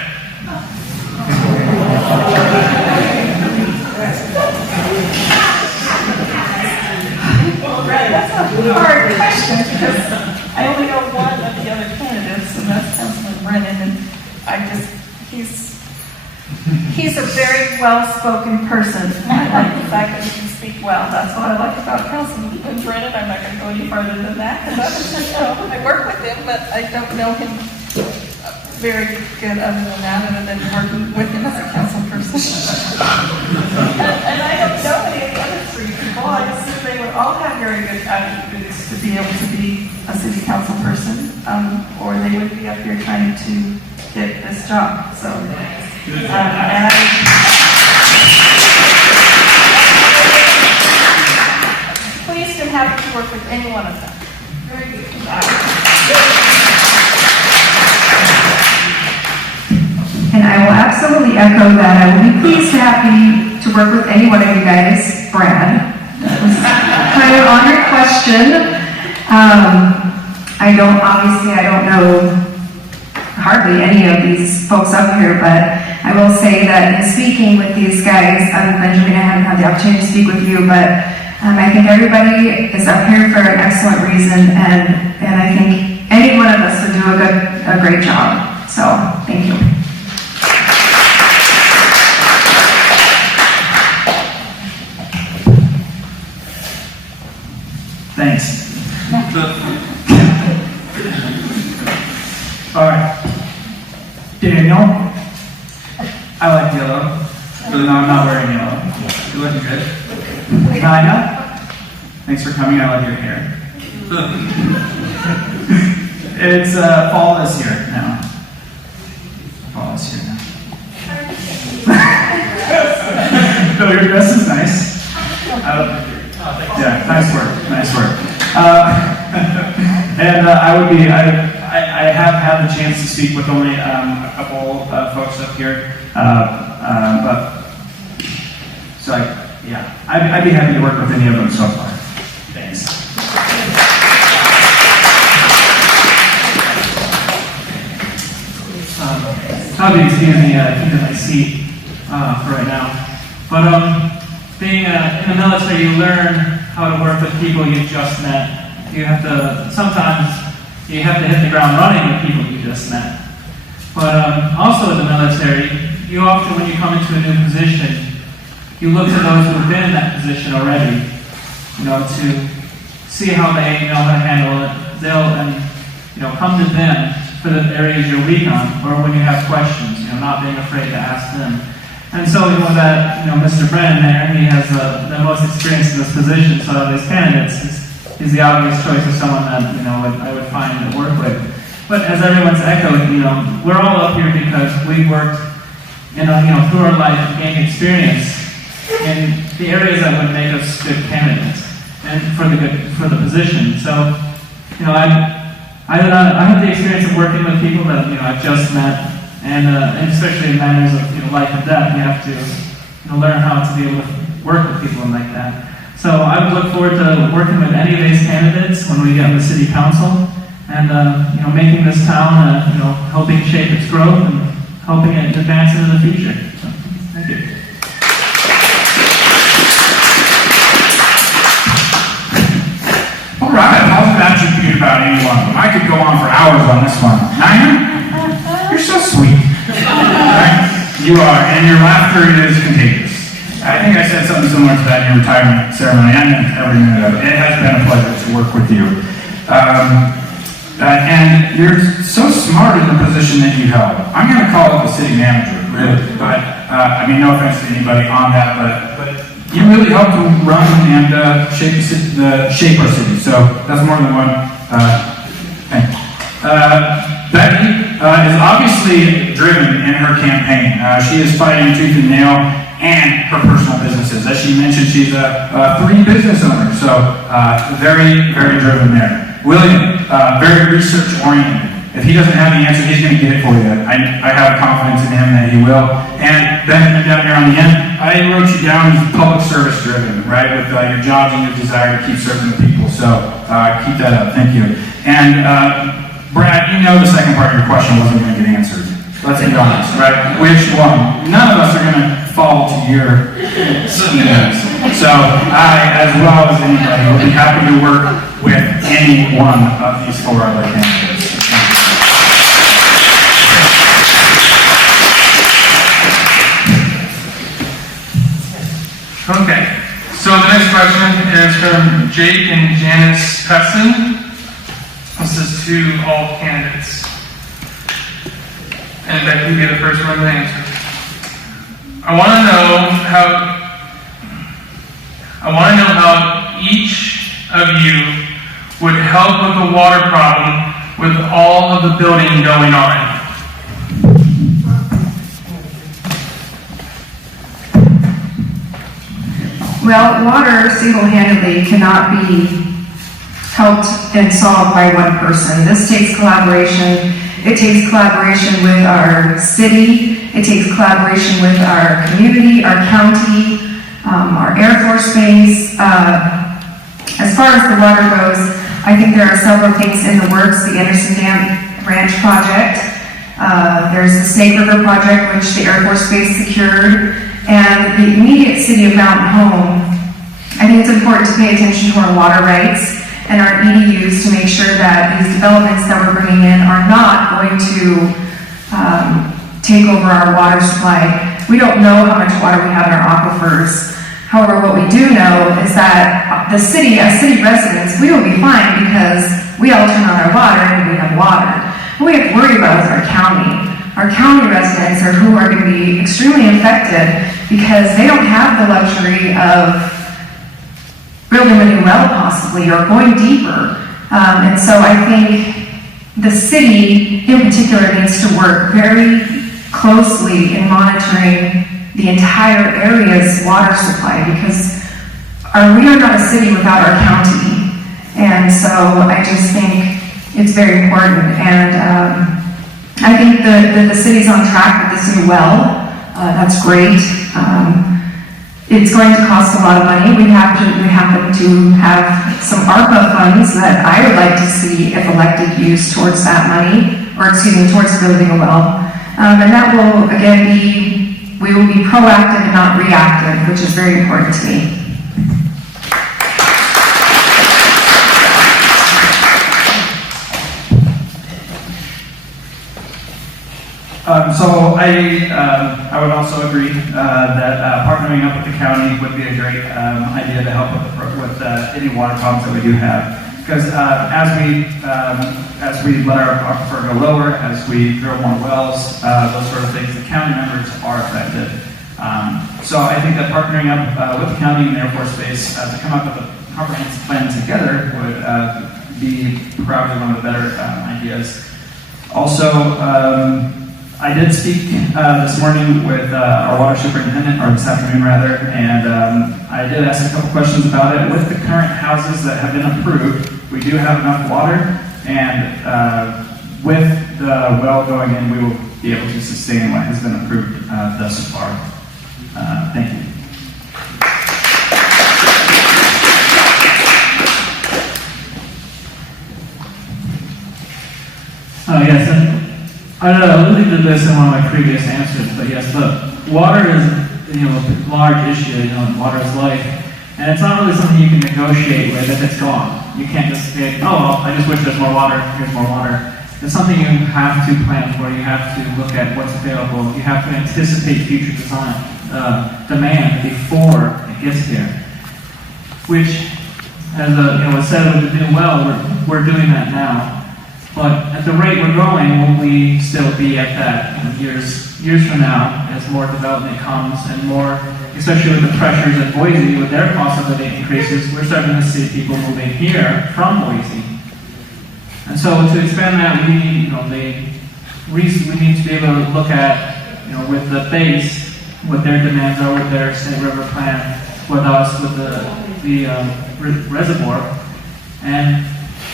Right, that's a hard question because I only know one of the other candidates, and that's Councilman Brennan, and he's a very well-spoken person. I like the fact that he can speak well. That's what I like about Councilman Brennan. I'm not going to go any farther than that because I work with him, but I don't know him very good other than working with him as a council person. and I don't know any of the other three people. I assume they would all have very good attributes to be able to be a city council person, or they would be up here trying to get this job. So, and pleased and happy to work with any one of them. Very good. And I will absolutely echo that. I will be pleased and happy to work with any one of you guys. Brad, that was kind of on your question. I don't know hardly any of these folks up here, but I will say that in speaking with these guys, Benjamin, I haven't had the opportunity to speak with you, but I think everybody is up here for an excellent reason, and I think any one of us would do a great job. So, thank you. Thanks. All right. Daniel, I like yellow, even though I'm not wearing yellow. You're looking good. Nina, thanks for coming. I love your hair. It's fall this year now. Fall this year now. No, your dress is nice. Yeah, nice work. Nice work. And I have had the chance to speak with only a couple folks up here, I'd be happy to work with any of them so far. Thanks. Probably excuse me, keeping my seat for right now. But being in the military, you learn how to work with people you just met. Sometimes you have to hit the ground running with people you just met. But also in the military, you often, when you come into a new position, you look to those who have been in that position already, to see how they know how to handle it. They'll come to them for the areas you're weak on, or when you have questions, not being afraid to ask them. And so with that, Mr. Brennan there, he has the most experience in this position, so of these candidates, he's the obvious choice of someone that, I would find to work with. But as everyone's echoed, we're all up here because we've worked, through our life, gained experience in the areas that would make us good candidates. and for the position. So, you know, I have the experience of working with people that, you know, I've just met, and especially in matters of, you know, life and death, you have to, you know, learn how to be able to work with people like that. So I would look forward to working with any of these candidates when we get on the city council, and you know, making this town, you know, helping shape its growth and helping it advance into the future. So, thank you. All right, positive attribute about anyone. I could go on for hours on this one. Nina, you're so sweet. Right? You are, and your laughter is contagious. I think I said something similar to that in your retirement ceremony, and every minute of it. It has been a pleasure to work with you. And you're so smart in the position that you held. I'm going to call it the city manager, really. But, I mean, no offense to anybody on that, but you really helped to run and shape our city. So that's more than one thing. Becky is obviously driven in her campaign. She is fighting tooth and nail and her personal businesses. As she mentioned, she's a 3 business owner, so very, very driven there. William, very research-oriented. If he doesn't have the answer, he's going to get it for you. I have confidence in him that he will. And Benjamin, down here on the end, I wrote you down as public service driven, right, with your jobs and your desire to keep serving the people. So keep that up. Thank you. And Brad, you know the second part of your question wasn't going to get answered. Let's be honest, right? Which one? None of us are going to fall to your schemes. So I, as well as anybody, will be happy to work with any one of these 4 other candidates. Okay, so the next question is from Jake and Janice Pesson. This is to all candidates. And Becky will be the first one to answer. I want to know how each of you would help with the water problem with all of the building going on. Well, water single-handedly cannot be helped and solved by one person. This takes collaboration. It takes collaboration with our city. It takes collaboration with our community, our county, our Air Force Base. As far as the water goes, I think there are several things in the works. The Anderson Dam Ranch project. There's the Snake River project, which the Air Force Base secured. And the immediate city of Mountain Home, I think it's important to pay attention to our water rights and our EDUs to make sure that these developments that we're bringing in are not going to take over our water supply. We don't know how much water we have in our aquifers. However, what we do know is that the city, as city residents, we will be fine because we all turn on our water and we have water. What we have to worry about is our county. Our county residents are who are going to be extremely affected because they don't have the luxury of building a new well possibly or going deeper. And so I think the city in particular needs to work very closely in monitoring the entire area's water supply because we are not a city without our county. And so I just think it's very important. And I think the city's on track with this new well. That's great. It's going to cost a lot of money. We happen to have some ARPA funds that I would like to see, if elected, used towards that money, or towards building a well. And that will, again, we will be proactive and not reactive, which is very important to me. So I would also agree that partnering up with the county would be a great idea to help with any water problems that we do have. Because as we let our aquifer go lower, as we drill more wells, those sort of things, the county members are affected. So I think that partnering up with the county and the Air Force Base to come up with a comprehensive plan together would be probably one of the better ideas. Also, I did speak this morning with our water superintendent, or this afternoon rather, and I I did ask a couple questions about it. With the current houses that have been approved, we do have enough water, and with the well going in, we will be able to sustain what has been approved thus far. Thank you. Yes, and I alluded to this in one of my previous answers, but yes, the water is, a large issue, water is life, and it's not really something you can negotiate with if it's gone. You can't just say, oh, well, I just wish there's more water, here's more water. It's something you have to plan for, you have to look at what's available, you have to anticipate future design, demand before it gets here. Which, as was said with the new well, we're doing that now. But at the rate we're going, will we still be at that years from now as more development comes and more, especially with the pressures at Boise, with their cost of living increases, we're starting to see people moving here from Boise. And so to expand that, we need, we need to be able to look at, with the base, what their demands are with their Snake River plan, with us, with the reservoir, and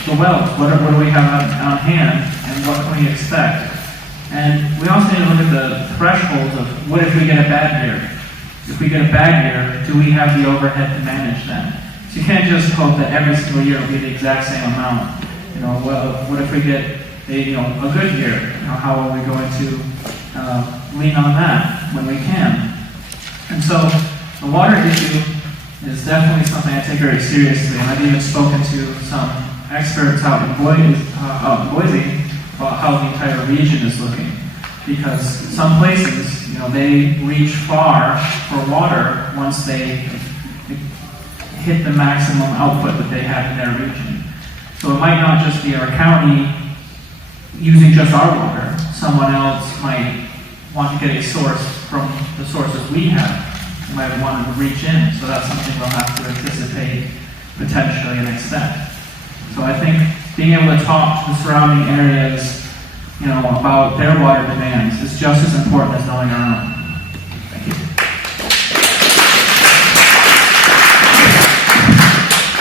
the wells, what do we have on hand, and what can we expect? And we also need to look at the thresholds of what if we get a bad year? If we get a bad year, do we have the overhead to manage that? So you can't just hope that every single year will be the exact same amount. What if we get a good year? How are we going to lean on that when we can? And so the water issue is definitely something I take very seriously, and I've even spoken to some experts out in Boise about how the entire region is looking. Because some places, they reach far for water once they hit the maximum output that they have in their region. So it might not just be our county using just our water. Someone else might want to get a source from the sources we have. They might want to reach in. So that's something we'll have to anticipate potentially and expect. So I think being able to talk to the surrounding areas, about their water demands is just as important as knowing our own. Thank you.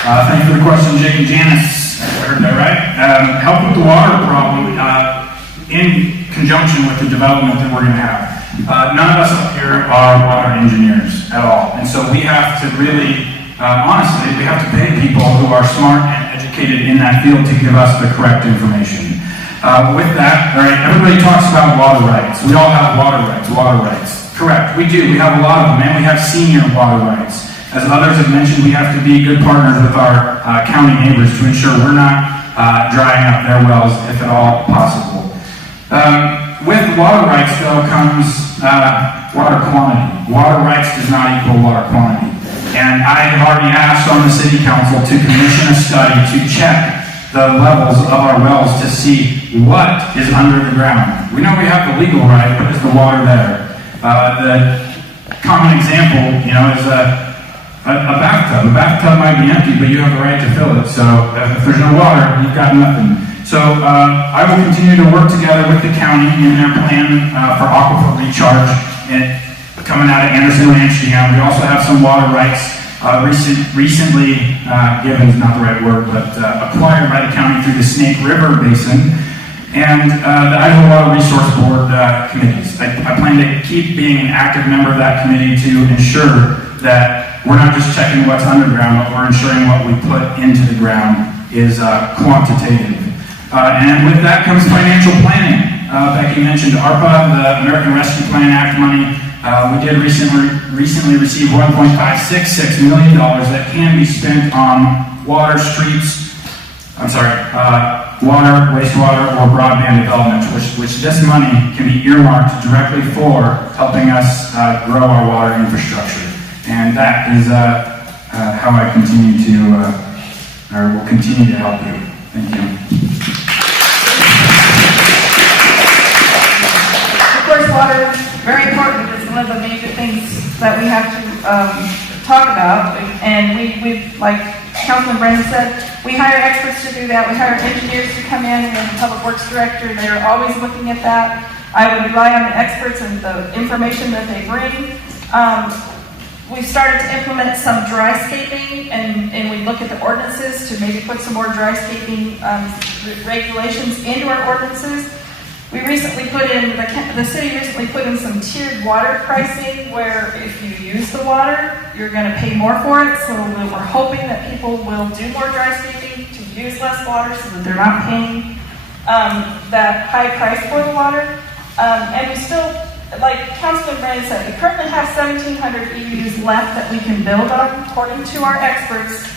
Thank you for the question, Jake and Janice. I heard that right. Help with the water problem in conjunction with the development that we're going to have. None of us up here are water engineers at all. And so we have to really, honestly, we have to pay people who are smart and educated in that field to give us the correct information. With that, all right, everybody talks about water rights. We all have water rights. Correct, we do. We have a lot of them, and we have senior water rights. As others have mentioned, we have to be good partners with our county neighbors to ensure we're not drying up their wells, if at all possible. With water rights, though, comes water quantity. Water rights does not equal water quantity. And I have already asked on the city council to commission a study to check the levels of our wells to see what is under the ground. We know we have the legal right, but is the water there? The common example, is a bathtub. A bathtub might be empty, but you have the right to fill it. So if there's no water, you've got nothing. So I will continue to work together with the county in their plan for aquifer recharge and coming out of Anderson Ranch. We also have some water rights recently given is not the right word, but acquired by the county through the Snake River Basin and the Idaho Water Resource Board committees. I plan to keep being an active member of that committee to ensure that we're not just checking what's underground, but we're ensuring what we put into the ground is quantitative. And with that comes financial planning. Becky mentioned ARPA, the American Rescue Plan Act money. We did recently receive $1.566 million that can be spent on water, wastewater, or broadband development, which this money can be earmarked directly for helping us grow our water infrastructure. And that is how I continue to, or will continue to help you. Thank you. Of course, water is very important. It's one of the major things that we have to talk about. And we like Councilman Brennan said, we hire experts to do that. We hire engineers to come in, and the Public Works Director, they're always looking at that. I would rely on the experts and the information that they bring. We've started to implement some dryscaping, and we look at the ordinances to maybe put some more dryscaping regulations into our ordinances. We recently put in, the city recently put in some tiered water pricing where if you use the water, you're going to pay more for it. So we're hoping that people will do more dryscaping to use less water so that they're not paying that high price for the water. And we still, like Councilman Brandon said, we currently have 1,700 EUs left that we can build on according to our experts.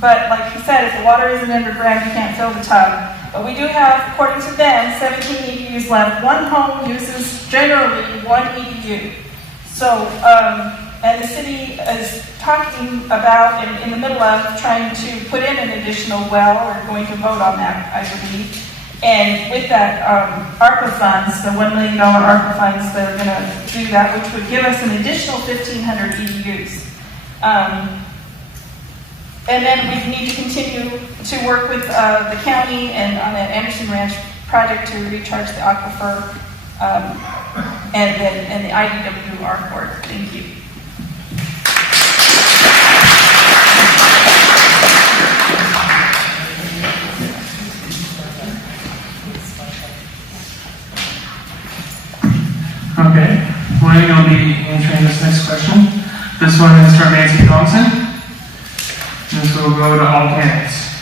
But like he said, if the water isn't underground, you can't fill the tub. But we do have, according to them, 17 EDUs left. One home uses generally 1 EDU. So, and the city is talking about, in the middle of, trying to put in an additional well. We're going to vote on that, I believe. And with that ARPA funds, the $1 million ARPA funds, they're going to do that, which would give us an additional 1,500 EDUs. And then we need to continue to work with the county and on that Anderson Ranch project to recharge the aquifer and the IDWR board. Thank you. Okay, Wayne will be answering this next question. This one is from Nancy Thompson. And so we'll go to all candidates.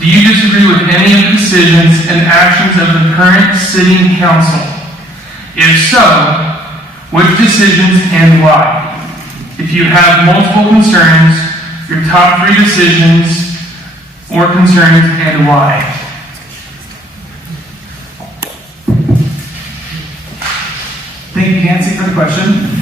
Do you disagree with any of the decisions and actions of the current sitting council? If so, which decisions and why? If you have multiple concerns, your top 3 decisions or concerns and why. Thank you, Nancy, for the question.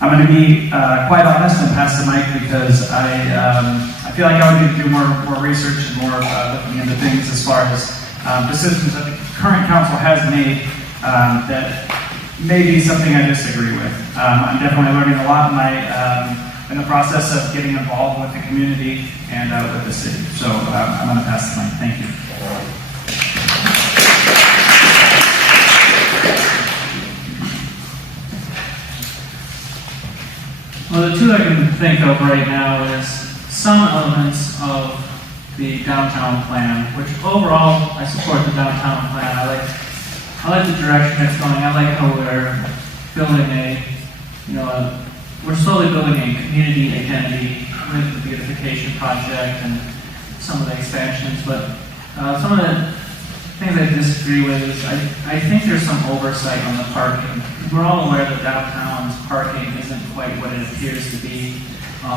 I'm going to be quite honest and pass the mic because I feel like I would need to do more research and more looking into things as far as decisions that the current council has made that may be something I disagree with. I'm definitely learning a lot in the process of getting involved with the community and with the city. So I'm going to pass the mic. Thank you. Well, the two I can think of right now is some elements of the downtown plan, which overall I support the downtown plan. I like the direction it's going. I like how we're building we're slowly building a community identity with the beautification project and some of the expansions. But some of the things I disagree with is I think there's some oversight on the parking. We're all aware that downtown's parking isn't quite what it appears to be.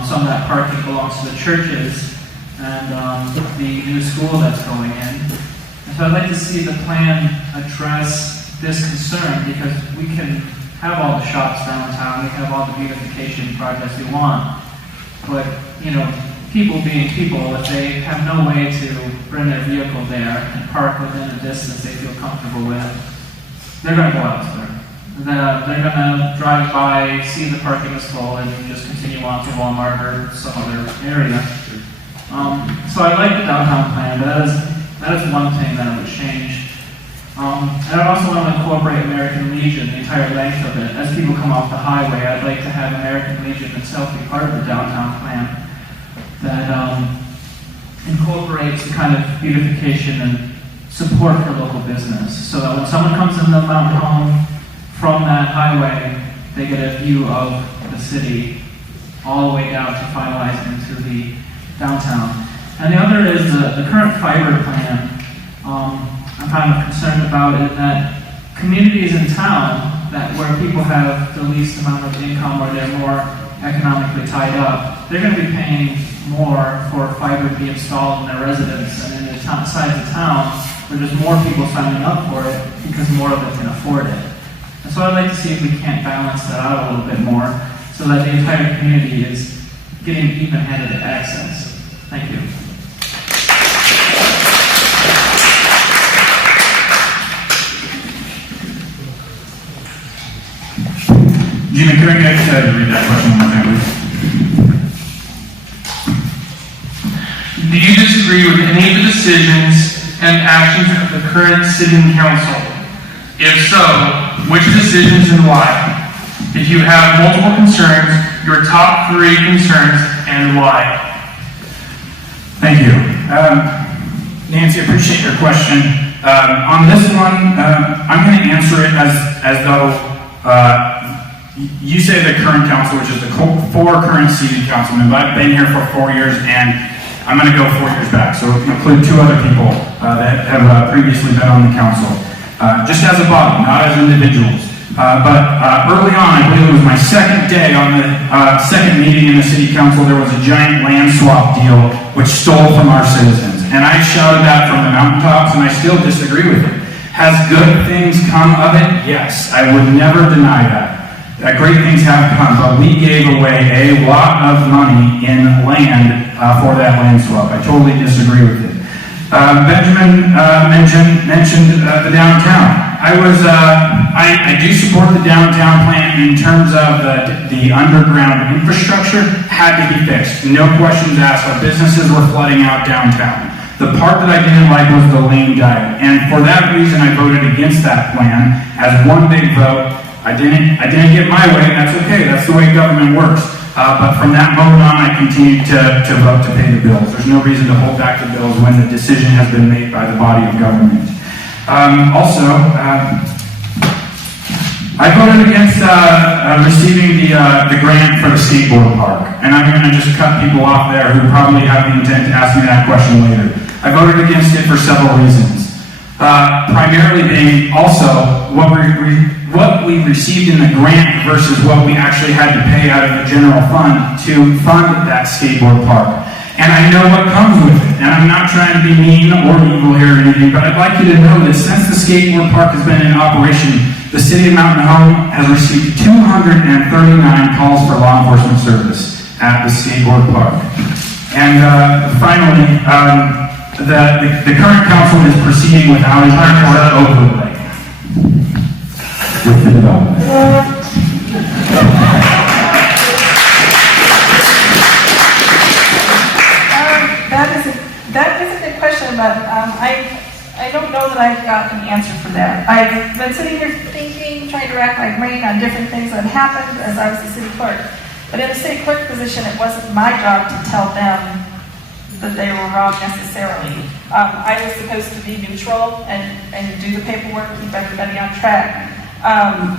Some of that parking belongs to the churches and the new school that's going in. And so I'd like to see the plan address this concern because we can have all the shops downtown, we can have all the beautification projects we want. But, people being people, if they have no way to bring their vehicle there and park within a distance they feel comfortable with, they're going to go elsewhere. They're going to drive by, see the parking is full, and just continue on to Walmart or some other area. So I like the downtown plan, but that is one thing that I would change. And I also want to incorporate American Legion, the entire length of it. As people come off the highway, I'd like to have American Legion itself be part of the downtown plan that incorporates the kind of beautification and support for local business. So that when someone comes in the mountain home from that highway, they get a view of the city all the way down to finalize into the downtown. And the other is the current fiber plan. I'm kind of concerned about it that communities in town where people have the least amount of income or they're more economically tied up, they're going to be paying more for fiber to be installed in their residence. And in the sides of town, where there's more people signing up for it because more of them can afford it. And so I'd like to see if we can't balance that out a little bit more so that the entire community is getting even-handed access. Thank you. Gina, can I get you to read that question one more time, please? Do you disagree with any of the decisions and actions of the current sitting council? If so, which decisions and why? If you have multiple concerns, your top 3 concerns and why. Thank you. Nancy, I appreciate your question. On this one, I'm going to answer it as though you say the current council, which is the 4 current seated councilmen, but I've been here for 4 years, and I'm going to go 4 years back, so include 2 other people that have previously been on the council, just as a body, not as individuals. But early on, I believe it was my second day on the second meeting in the city council, there was a giant land swap deal which stole from our citizens. And I shouted that from the mountaintops, and I still disagree with it. Has good things come of it? Yes, I would never deny that. Great things have come, but we gave away a lot of money in land for that land swap. I totally disagree with it. Benjamin mentioned the downtown. I do support the downtown plan in terms of the underground infrastructure had to be fixed. No questions asked. Our businesses were flooding out downtown. The part that I didn't like was the lane diet, and for that reason, I voted against that plan as one big vote. I didn't get my way, and that's okay. That's the way government works. But from that moment on, I continued to vote to pay the bills. There's no reason to hold back the bills when the decision has been made by the body of government. I voted against receiving the grant for the skateboard park, and I'm going to just cut people off there who probably have the intent to ask me that question later. I voted against it for several reasons. Primarily being also what we received in the grant versus what we actually had to pay out of the general fund to fund that skateboard park. And I know what comes with it, and I'm not trying to be mean or evil here or anything, but I'd like you to know that since the skateboard park has been in operation, the City of Mountain Home has received 239 calls for law enforcement service at the skateboard park. And finally, the current council is proceeding without a report overlay with the development. That is a good question, but I don't know that I've got an answer for that. I've been sitting here thinking, trying to rack my brain on different things that happened as I was the city clerk. But in a city clerk position, it wasn't my job to tell them that they were wrong necessarily. I was supposed to be neutral and do the paperwork, keep everybody on track.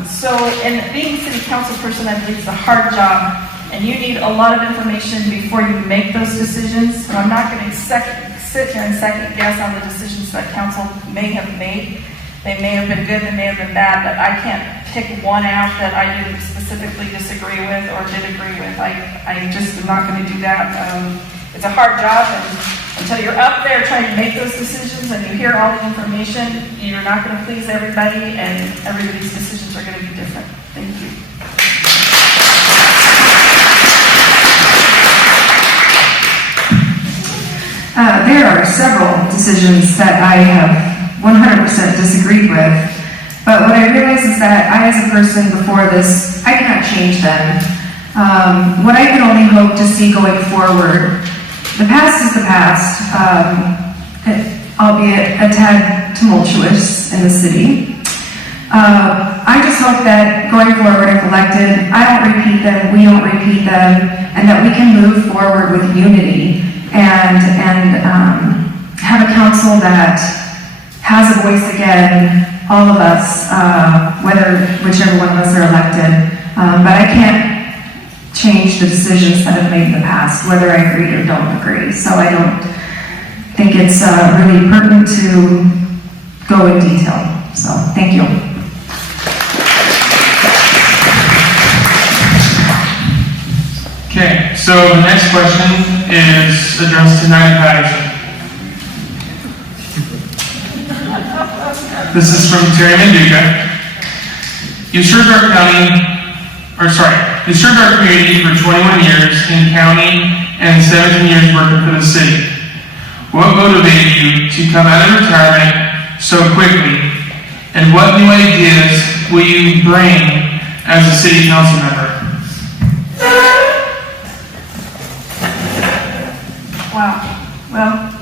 So, and being a city council person, I believe, is a hard job, and you need a lot of information before you make those decisions. So I'm not going to sit here and second guess on the decisions that council may have made. They may have been good, they may have been bad, but I can't pick one out that I didn't specifically disagree with or did agree with. I just am not going to do that. It's a hard job, and until you're up there trying to make those decisions and you hear all the information, you're not going to please everybody, and everybody's decisions are going to be different. Thank you. There are several decisions that I have 100% disagreed with, but what I realize is that I, as a person before this, I cannot change them. What I can only hope to see going forward, the past is the past, albeit a tad tumultuous in the city. I just hope that going forward, if elected, I don't repeat them, we don't repeat them, and that we can move forward with unity and have a council that has a voice again, all of us, whichever one of us are elected. But I can't change the decisions that I've made in the past, whether I agree or don't agree. So I don't think it's really pertinent to go in detail. So thank you. Okay, so the next question is addressed to Nine Patterson. This is from Terry Manduka. You served our community for 21 years in county and 17 years working for the city. What motivated you to come out of retirement so quickly? And what new ideas will you bring as a city council member? Wow. Well,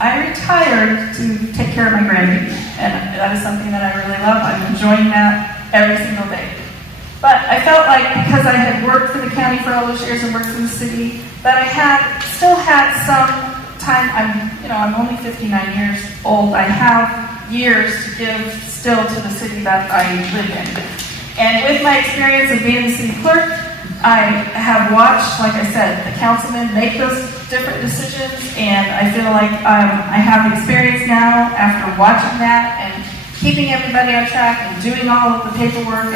I retired to take care of my grandbaby, and That is something that I really love. I'm enjoying that every single day. But I felt like because I had worked for the county for all those years and worked for the city, that I still had some time. I'm only 59 years old. I have years to give still to the city that I live in. And with my experience of being the city clerk, I have watched, like I said, the councilmen make those different decisions, and I feel like I have experience now after watching that and keeping everybody on track and doing all of the paperwork,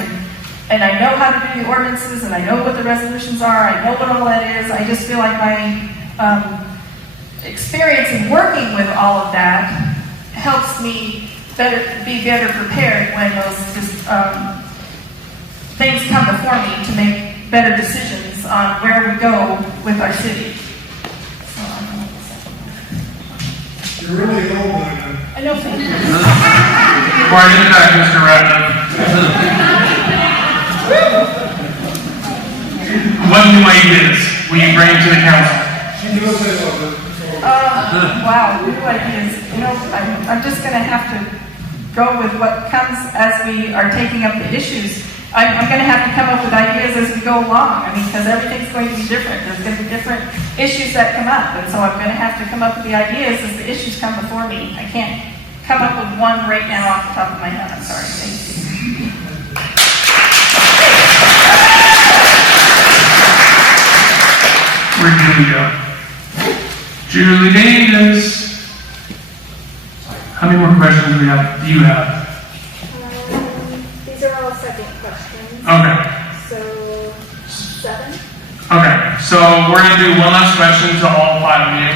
and I know how to do the ordinances, and I know what the resolutions are, I know what all that is. I just feel like my experience in working with all of that helps me be better prepared when those things come before me to make better decisions on where we go with our city. So, I don't know what the second one. You're really old, Linda. I know, thank you. Right in the back, Mr. Ratliff. What new ideas will you bring to the council? She knows I love it. Wow, new ideas. I'm just going to have to go with what comes as we are taking up the issues. I'm going to have to come up with ideas as we go along. Because everything's going to be different. There's going to be different issues that come up, and so I'm going to have to come up with the ideas as the issues come before me. I can't come up with one right now off the top of my head. I'm sorry. Thank you. Where'd Julie go? Julie Davis. How many more questions do you have? These are all second questions. Okay. So, 7? Okay. So we're going to do one last question to all 5 of you,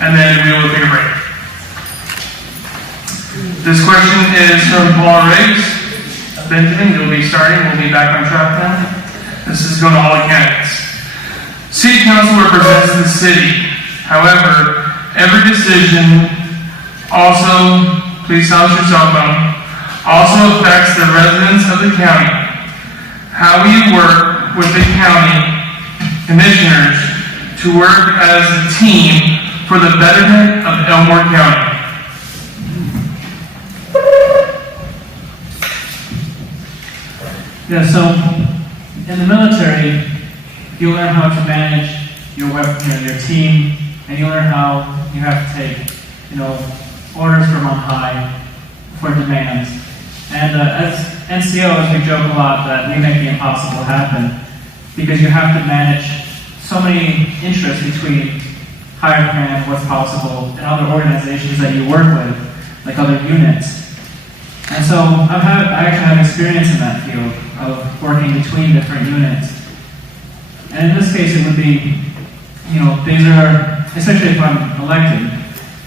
and then we will take a break. This question is from Paul Riggs. Benjamin, you'll be starting. We'll be back on track now. This is going to all the candidates. City Council represents the city. However, every decision also, please silence your cell phone, also affects the residents of the county. How will you work with the county commissioners to work as a team for the betterment of Elmore County? Yeah, so in the military, you learn how to manage your team, and you learn how you have to take, orders from on high for demands. And as NCOs, we joke a lot that we make the impossible happen because you have to manage so many interests between higher command, what's possible, and other organizations that you work with, like other units. And so I actually have experience in that field of working between different units. And in this case, it would be, these are, especially if I'm elected,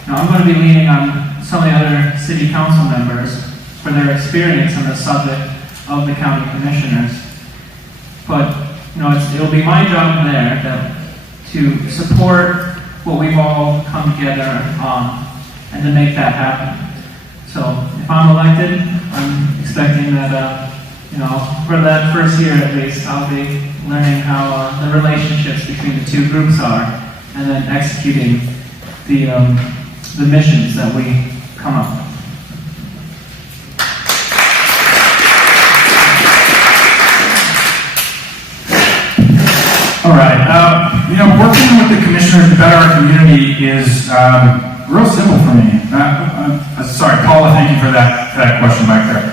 I'm going to be leaning on some of the other city council members for their experience on the subject of the county commissioners. But, it'll be my job there to support what we've all come together on and to make that happen. So if I'm elected, I'm expecting that, for that first year at least, I'll be learning how the relationships between the two groups are, and then executing the missions that we come up with. All right. Working with the commissioners to better our community is real simple for me. Sorry, Paula, thank you for that question back there.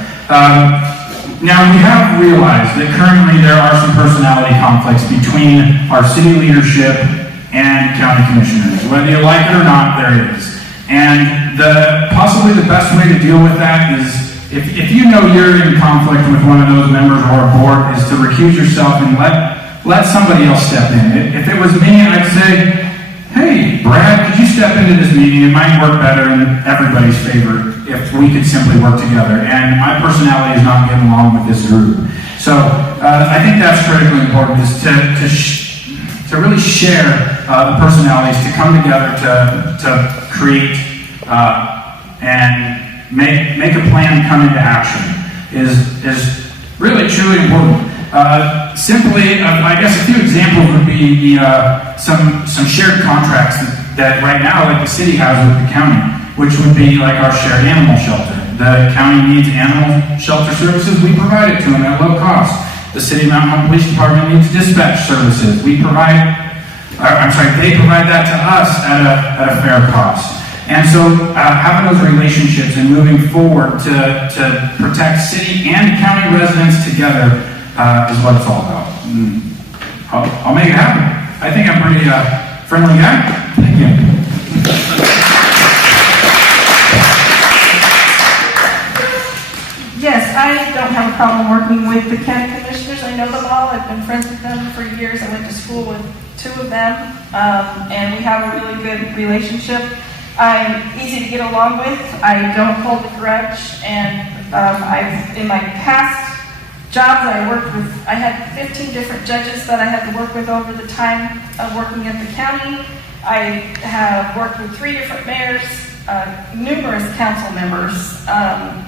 Now, we have realized that currently there are some personality conflicts between our city leadership and county commissioners. Whether you like it or not, there it is. And possibly the best way to deal with that is, if you know you're in conflict with one of those members or a board, is to recuse yourself and let somebody else step in. If it was me, I'd say, hey, Brad, could you step into this meeting? It might work better in everybody's favor if we could simply work together. And my personality is not getting along with this group. So I think that's critically important, is to really share the personalities, to come together to create and make a plan come into action is really truly important. Simply, I guess a few examples would be some shared contracts that right now, like the city has with the county, which would be like our shared animal shelter. the county needs animal shelter services, we provide it to them at low cost. The City of Mountain Home Police Department needs dispatch services. They provide that to us at a fair cost. And so having those relationships and moving forward to protect city and county residents together is what it's all about. I'll make it happen. I think I'm a pretty friendly guy. Thank you. Yes, I don't have a problem working with the county commissioners. I know them all. I've been friends with them for years. I went to school with 2 of them, and we have a really good relationship. I'm easy to get along with. I don't hold a grudge, and in my past jobs I worked with, I had 15 different judges that I had to work with over the time of working at the county. I have worked with 3 different mayors, numerous council members,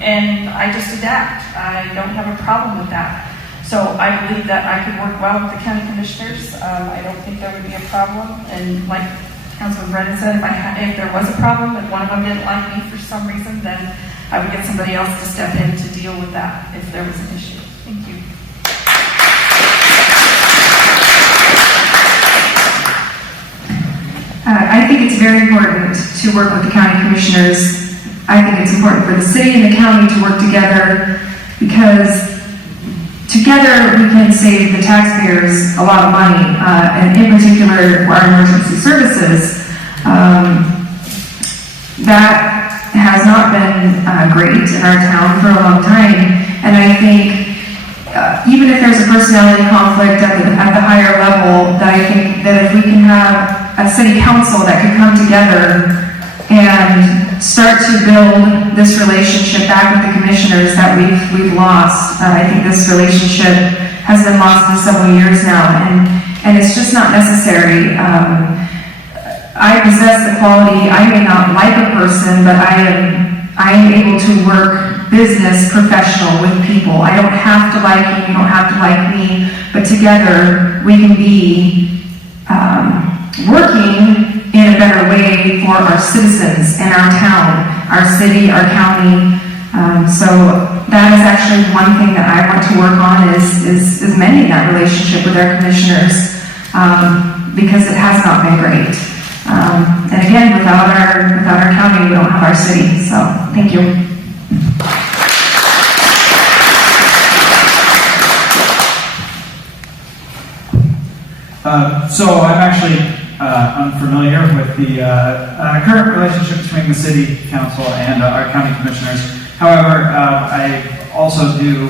and I just adapt. I don't have a problem with that. So I believe that I could work well with the county commissioners. I don't think there would be a problem. And like Councilman Brennan said, if there was a problem, if one of them didn't like me for some reason, then I would get somebody else to step in to deal with that if there was an issue. Thank you. I think it's very important to work with the county commissioners. I think it's important for the city and the county to work together because together we can save the taxpayers a lot of money, and in particular for our emergency services. That has not been great in our town for a long time, and I think even if there's a personality conflict at the higher level, that I think that if we can have a city council that could come together and start to build this relationship back with the commissioners that we've lost. I think this relationship has been lost for several years now, and it's just not necessary. I possess the quality. I may not like a person, but I am able to work business professional with people. I don't have to like you. You don't have to like me, but together we can be working in a better way for our citizens and our town, our city, our county. So that is actually one thing that I want to work on is mending that relationship with our commissioners, because it has not been great. And again, without our county, we don't have our city. So thank you. So I'm actually unfamiliar with the current relationship between the city council and our county commissioners. However, I also do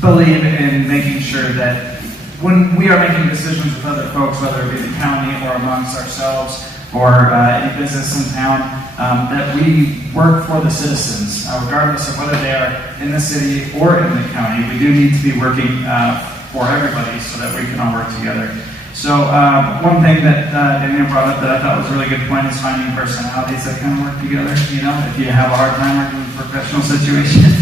believe in making sure that when we are making decisions with other folks, whether it be the county or amongst ourselves or any business in town, that we work for the citizens, regardless of whether they are in the city or in the county. We do need to be working for everybody so that we can all work together. So one thing that Daniel brought up that I thought was a really good point is finding personalities that kind of work together. You know, if you have a hard time working in a professional situation,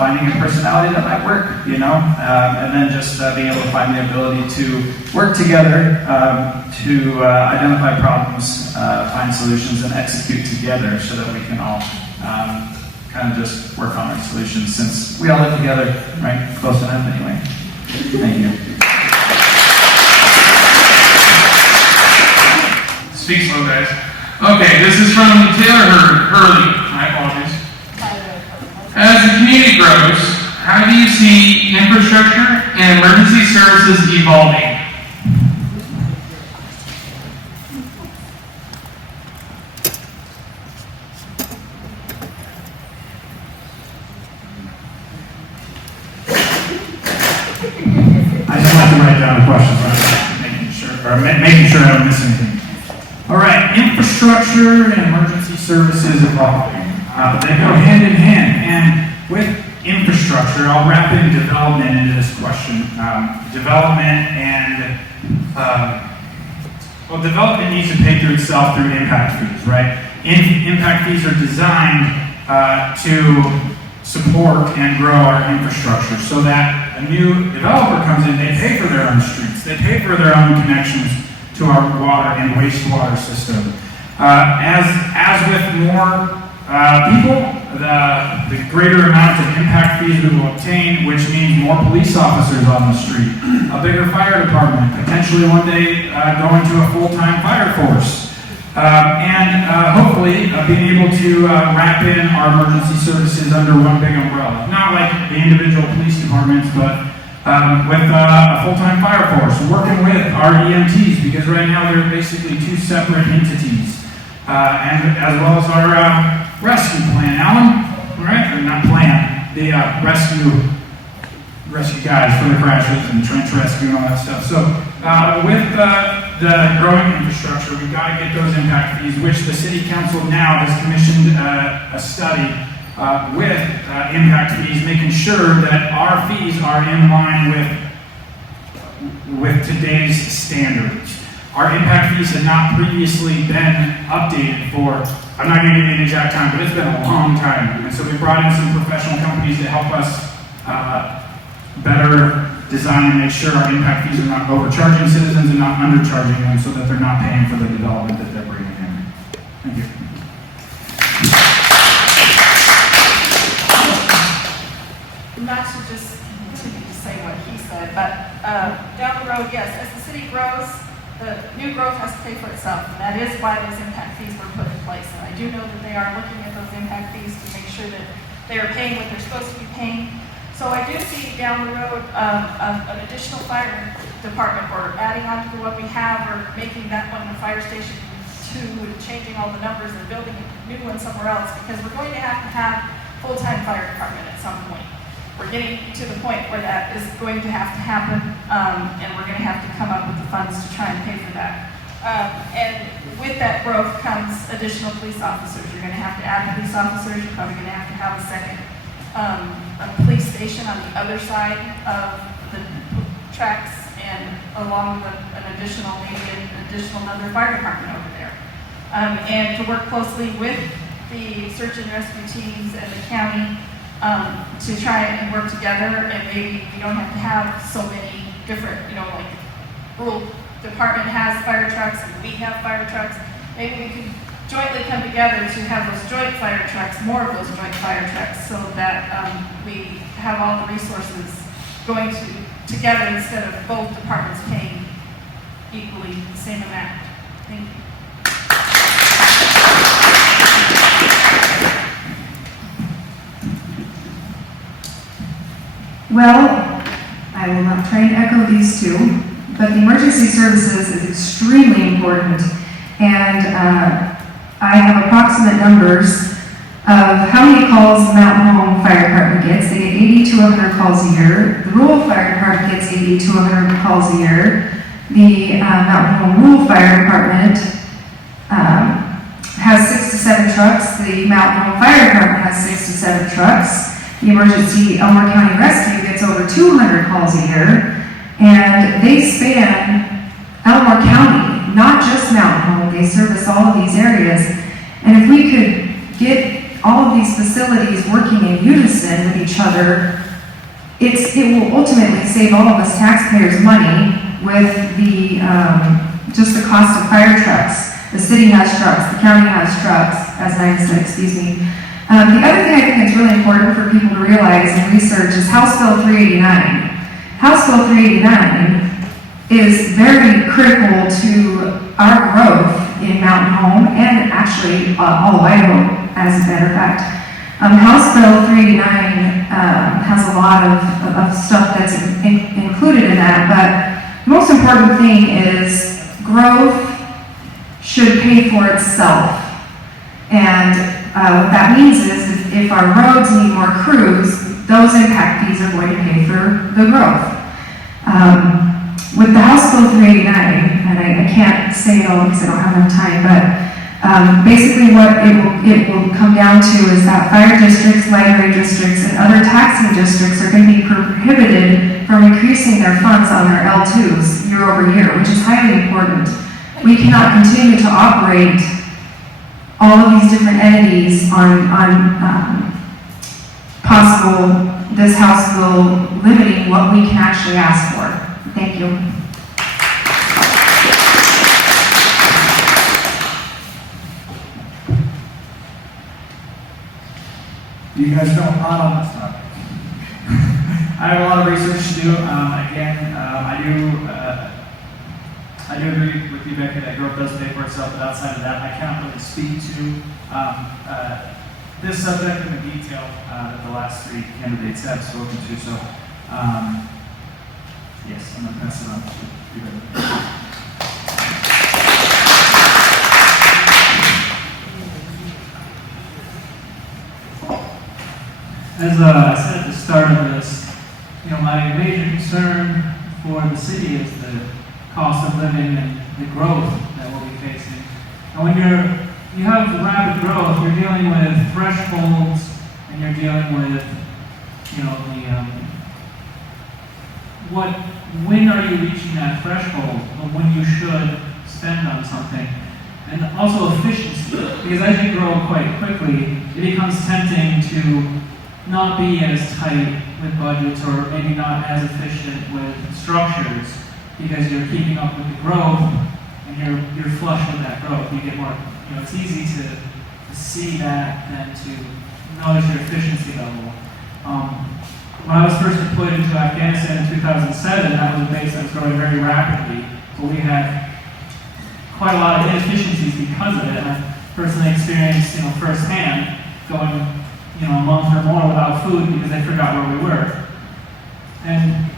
finding a personality that might work, you know, and then just being able to find the ability to work together to identify problems, find solutions, and execute together so that we can all kind of just work on our solutions, since we all live together, right? Close enough anyway. Thank you. Speak slow, guys. Okay, this is from Taylor Hurley. My apologies. As the community grows, how do you see infrastructure and emergency services evolving? I just have to write down the questions, right? Making sure I don't miss anything. All right, infrastructure and emergency services evolving. They go hand in hand, and with infrastructure, I'll wrap in development into this question. Development development needs to pay through itself through impact fees, right? Impact fees are designed to support and grow our infrastructure so that a new developer comes in, they pay for their own streets, they pay for their own connections to our water and wastewater system. As with more people, the greater amount of impact fees we will obtain, which means more police officers on the street, a bigger fire department, potentially one day going to a full-time fire force, and hopefully being able to wrap in our emergency services under one big umbrella. Not like the individual police departments, but with a full-time fire force, working with our EMTs, because right now they're basically two separate entities, and as well as our rescue plan. Alan? All right, or not plan, the rescue guys for the crashes and trench rescue and all that stuff. So with the growing infrastructure, we've got to get those impact fees, which the city council now has commissioned a study with impact fees, making sure that our fees are in line with today's standards. Our impact fees had not previously been updated for, I'm not going to give you an exact time, but it's been a long time. And so we brought in some professional companies to help us better design and make sure our impact fees are not overcharging citizens and not undercharging them so that they're not paying for the development that they're bringing in. Thank you. Not to just continue to say what he said, but down the road, yes, as the city grows, the new growth has to pay for itself, and that is why those impact fees were put in place. And I do know that they are looking at those impact fees to make sure that they are paying what they're supposed to be paying. So I do see down the road an additional fire department, or adding on to what we have, or making that one the fire station 2, and changing all the numbers and building a new one somewhere else, because we're going to have full-time fire department at some point. We're getting to the point where that is going to have to happen, and we're going to have to come up with the funds to try and pay for that. And with that growth comes additional police officers. You're going to have to add police officers. You're probably going to have a second a police station on the other side of the tracks, and along with maybe an additional another fire department over there. And to work closely with the search and rescue teams and the county to try and work together, and maybe we don't have to have so many different, like rural department has fire trucks and we have fire trucks. Maybe we can jointly come together to have those joint fire trucks, more of those joint fire trucks, so that we have all the resources going together instead of both departments paying equally the same amount. Thank you. Well, I will not try and echo these two, but the emergency services is extremely important, and I have approximate numbers of how many calls the Mountain Home Fire Department gets. They get 80 to 100 calls a year. The Rural Fire Department gets 80 to 100 calls a year. The Mountain Home Rural Fire Department has 6 to 7 trucks. The Mountain Home Fire Department has 6 to 7 trucks. The Emergency Elmore County Rescue gets over 200 calls a year, and they span Elmore County, not just Mountain Home. They service all of these areas, and if we could get all of these facilities working in unison with each other, it will ultimately save all of us taxpayers money with the just the cost of fire trucks. The city has trucks, the county has trucks, as I said, excuse me. The other thing I think is really important for people to realize and research is House Bill 389. House Bill 389 is very critical to our growth in Mountain Home, and actually all of Idaho, as a matter of fact. House Bill 389 has a lot of stuff that's included in that, but the most important thing is growth should pay for itself. And what that means is if our roads need more crews, those impact fees are going to pay for the growth. With the House Bill 389, and I can't say it all because I don't have enough time, but basically what it will come down to is that fire districts, library districts, and other taxing districts are going to be prohibited from increasing their funds on their L2s year over year, which is highly important. We cannot continue to operate all of these different entities on possible, this House bill limiting what we can actually ask for. Thank you. You guys don't, that's not. I have a lot of research to do. I do agree with you, Becky, that growth does pay for itself, but outside of that, I can't really speak to this subject in the detail that the last three candidates have spoken to. So, yes, I'm going to pass it on to you. As I said at the start of this, my major concern for the city is the cost of living and the growth that we'll be facing. And when you have rapid growth, you're dealing with thresholds, and you're dealing with, when are you reaching that threshold of when you should spend on something? And also efficiency, because as you grow quite quickly, it becomes tempting to not be as tight with budgets or maybe not as efficient with structures because you're keeping up with the growth and you're flush with that growth. You get more, it's easy to see that than to notice your efficiency level. When I was first deployed into Afghanistan in 2007, that was a base that was growing very rapidly, but we had quite a lot of inefficiencies because of it. And I personally experienced, firsthand going a month or more without food because they forgot where we were. And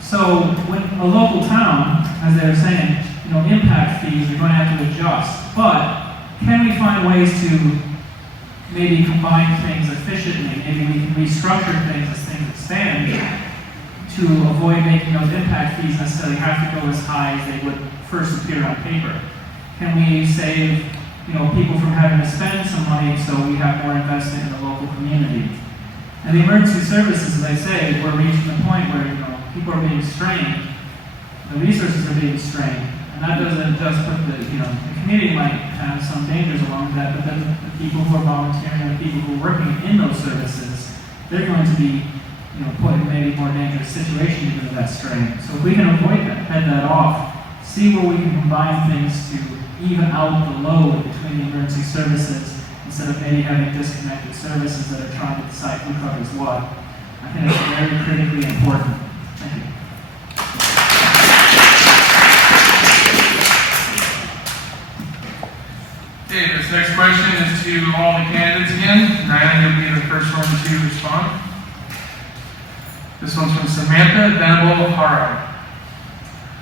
so when a local town, as they were saying, impact fees are going to have to adjust. But can we find ways to maybe combine things efficiently? Maybe we can restructure things as things expand to avoid making those impact fees necessarily have to go as high as they would first appear on paper. Can we save people from having to spend some money so we have more investment in the local community? And the emergency services, as I say, we're reaching the point where people are being strained, the resources are being strained, and that doesn't just put the community might have some dangers along with that, but then the people who are volunteering, the people who are working in those services, they're going to be put in maybe more dangerous situations because of that strain. So if we can avoid that, head that off, see where we can combine things to even out the load between the emergency services instead of maybe having disconnected services that are trying to decide who covers what. I think it's very critically important. Thank you. Okay, this next question is to all the candidates again. Nyla, you'll be the first one to respond. This one's from Samantha Venable Haro.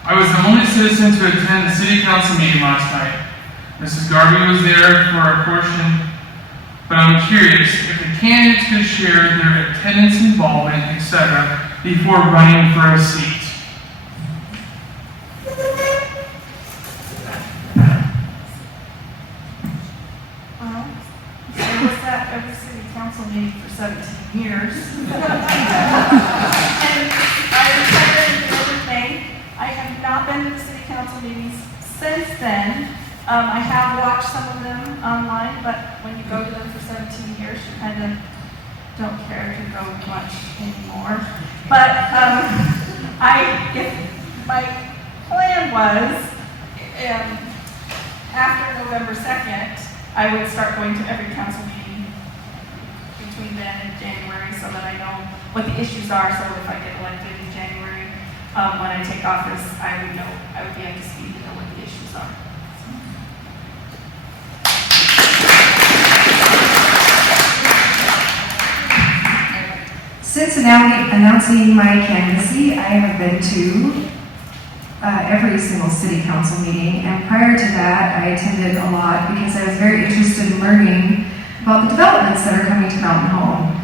I was the only citizen to attend the city council meeting last night. Mrs. Garvey was there for a portion, but I'm curious if the candidates could share their attendance, involvement, etc. before running for a seat. I was at every city council meeting for 17 years. And I retired in the middle of May. I have not been to the city council meetings since then. I have watched some of them online, but when you go to them for 17 years, you kind of don't care to go much anymore. But if my plan was, after November 2nd, I would start going to every council meeting between then and January so that I know what the issues are, so if I get elected in January, when I take office, I would be up to speed to know what the issues are. Since announcing my candidacy, I have been to every single city council meeting, and prior to that, I attended a lot because I was very interested in learning about the developments that are coming to Mountain Home,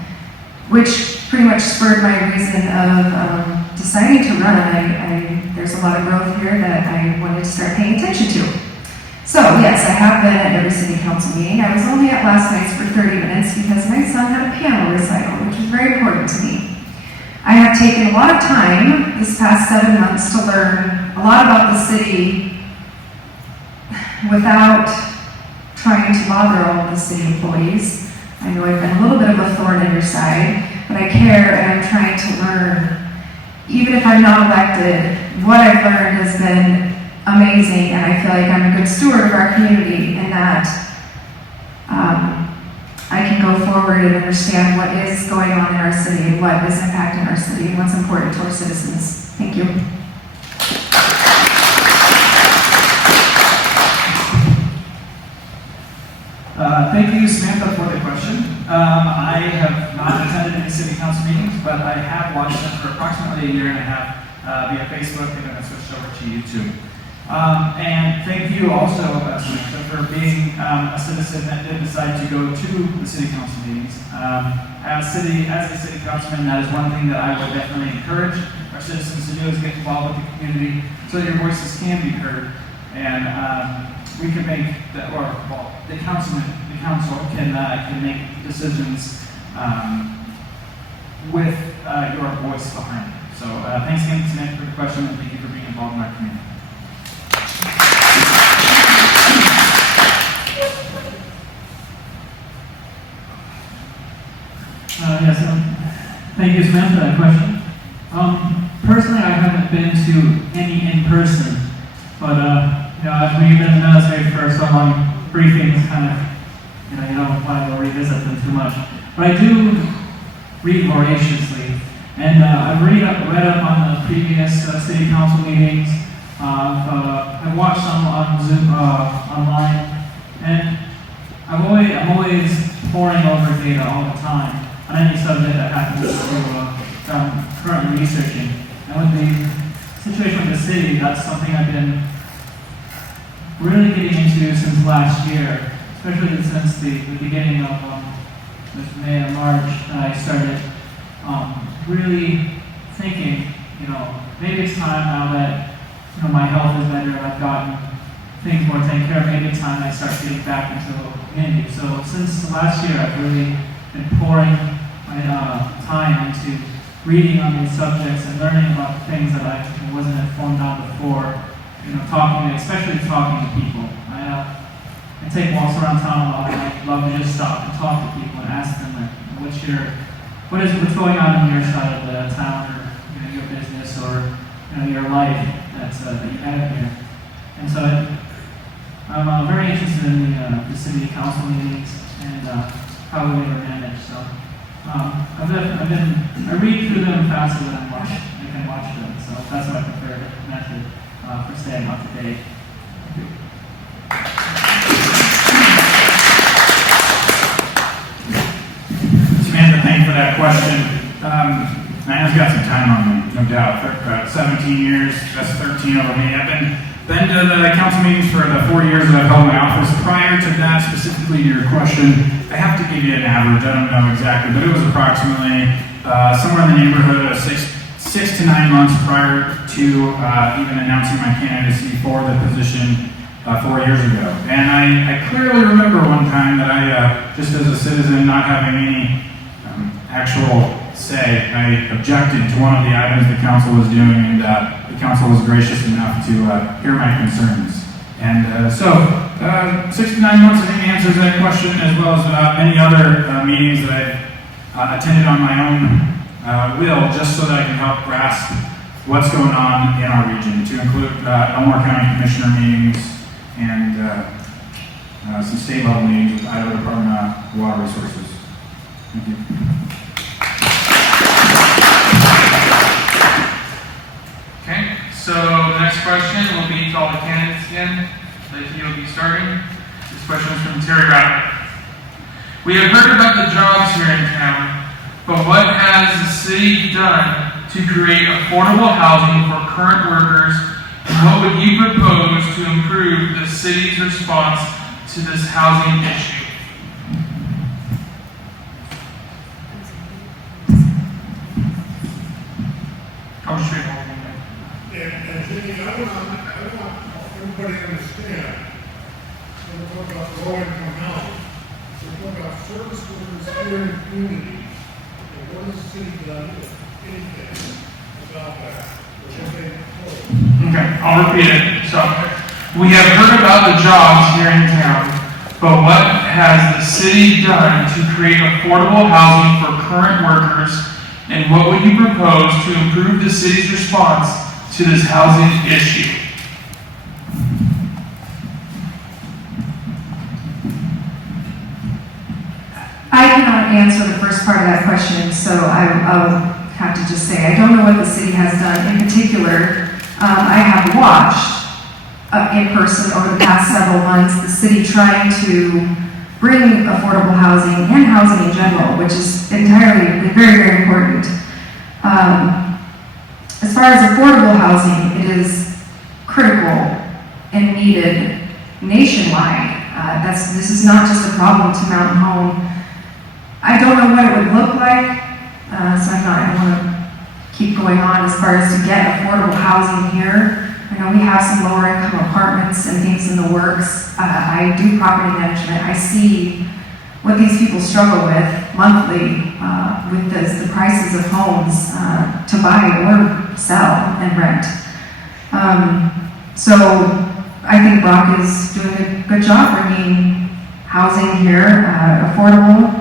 which pretty much spurred my reason of deciding to run. There's a lot of growth here that I wanted to start paying attention to. So yes, I have been at every city council meeting. I was only at last night's for 30 minutes because my son had a piano recital, which was very important to me. I have taken a lot of time this past 7 months to learn a lot about the city without trying to bother all of the city employees. I know I've been a little bit of a thorn in your side, but I care and I'm trying to learn. Even if I'm not elected, what I've learned has been amazing, and I feel like I'm a good steward of our community in that I can go forward and understand what is going on in our city and what is impacting our city and what's important to our citizens. Thank you. Thank you, Samantha, for the question. I have not attended any city council meetings, but I have watched them for approximately a year and a half via Facebook, and then I switched over to YouTube. And thank you also, Samantha, for being a citizen that did decide to go to the city council meetings. As a city councilman, that is one thing that I would definitely encourage our citizens to do, is get involved with the community so that your voices can be heard. And we can make, the council can make decisions with your voice behind it. So thanks again, Samantha, for the question, and thank you for being involved in our community. Yes, thank you, Samantha, for that question. Personally, I haven't been to any in person, but when you've been in the military for so long, briefings kind of, you don't want to go revisit them too much. But I do read voraciously, and I've read up on the previous city council meetings. I've watched some on Zoom online, and I'm always poring over data all the time on any subject that happens to currently researching. And with the situation with the city, that's something I've been really getting into since last year, especially since the beginning of May and March. I started really thinking, maybe it's time now that my health is better, I've gotten things more taken care of, maybe it's time I start getting back into the community. So since last year, I've really been pouring my time into reading on these subjects and learning about the things that I wasn't informed on before. Especially talking to people. I take walks around town a lot, and I love to just stop and talk to people and ask them, what's going on your side of the town, or your business, or your life that you have here. And so I'm very interested in the city council meetings and how they were managed. So I read through them faster than I can watch them. So that's my preferred method for staying up to date. Samantha, thank you for that question. Diana's got some time on me, no doubt. 17 years, that's 13 over me. I've been to the council meetings for the 4 years that I've held my office. Prior to that, specifically to your question, I have to give you an average. I don't know exactly, but it was approximately somewhere in the neighborhood of 6 to 9 months prior to even announcing my candidacy for the position 4 years ago. And I clearly remember one time that I, just as a citizen, not having any actual say, I objected to one of the items the council was doing, and the council was gracious enough to hear my concerns. And so, 6 to 9 months, I think, answers that question, as well as many other meetings that I've attended on my own will, just so that I can help grasp what's going on in our region, to include Elmore County Commissioner meetings and some state-level meetings with Idaho Department of Water Resources. Thank you. Okay, so the next question will be to all the candidates again. That he will be starting. This question is from Terry Rabbit. We have heard about the jobs here in town, but what has the city done to create affordable housing for current workers, and what would you propose to improve the city's response to this housing issue? I'll just read one. And Jenny, I want everybody to understand, when we talk about low-income housing, we're talking about service workers here in the community. And what has the city done, if anything, about that? Or what they propose? Okay, I'll repeat it. So, we have heard about the jobs here in town, but what has the city done to create affordable housing for current workers, and what would you propose to improve the city's response to this housing issue? first part of that question, so I'll have to just say, I don't know what the city has done. In particular, I have watched in person over the past several months the city trying to bring affordable housing and housing in general, which is entirely very, very important. As far as affordable housing, it is critical and needed nationwide. This is not just a problem to Mountain Home. I don't know what it would look like, so I don't want to keep going on as far as to get affordable housing here. I know we have some lower income apartments and things in the works. I do property management. I see what these people struggle with monthly with the prices of homes to buy or sell and rent. So I think Brock is doing a good job bringing housing here, affordable.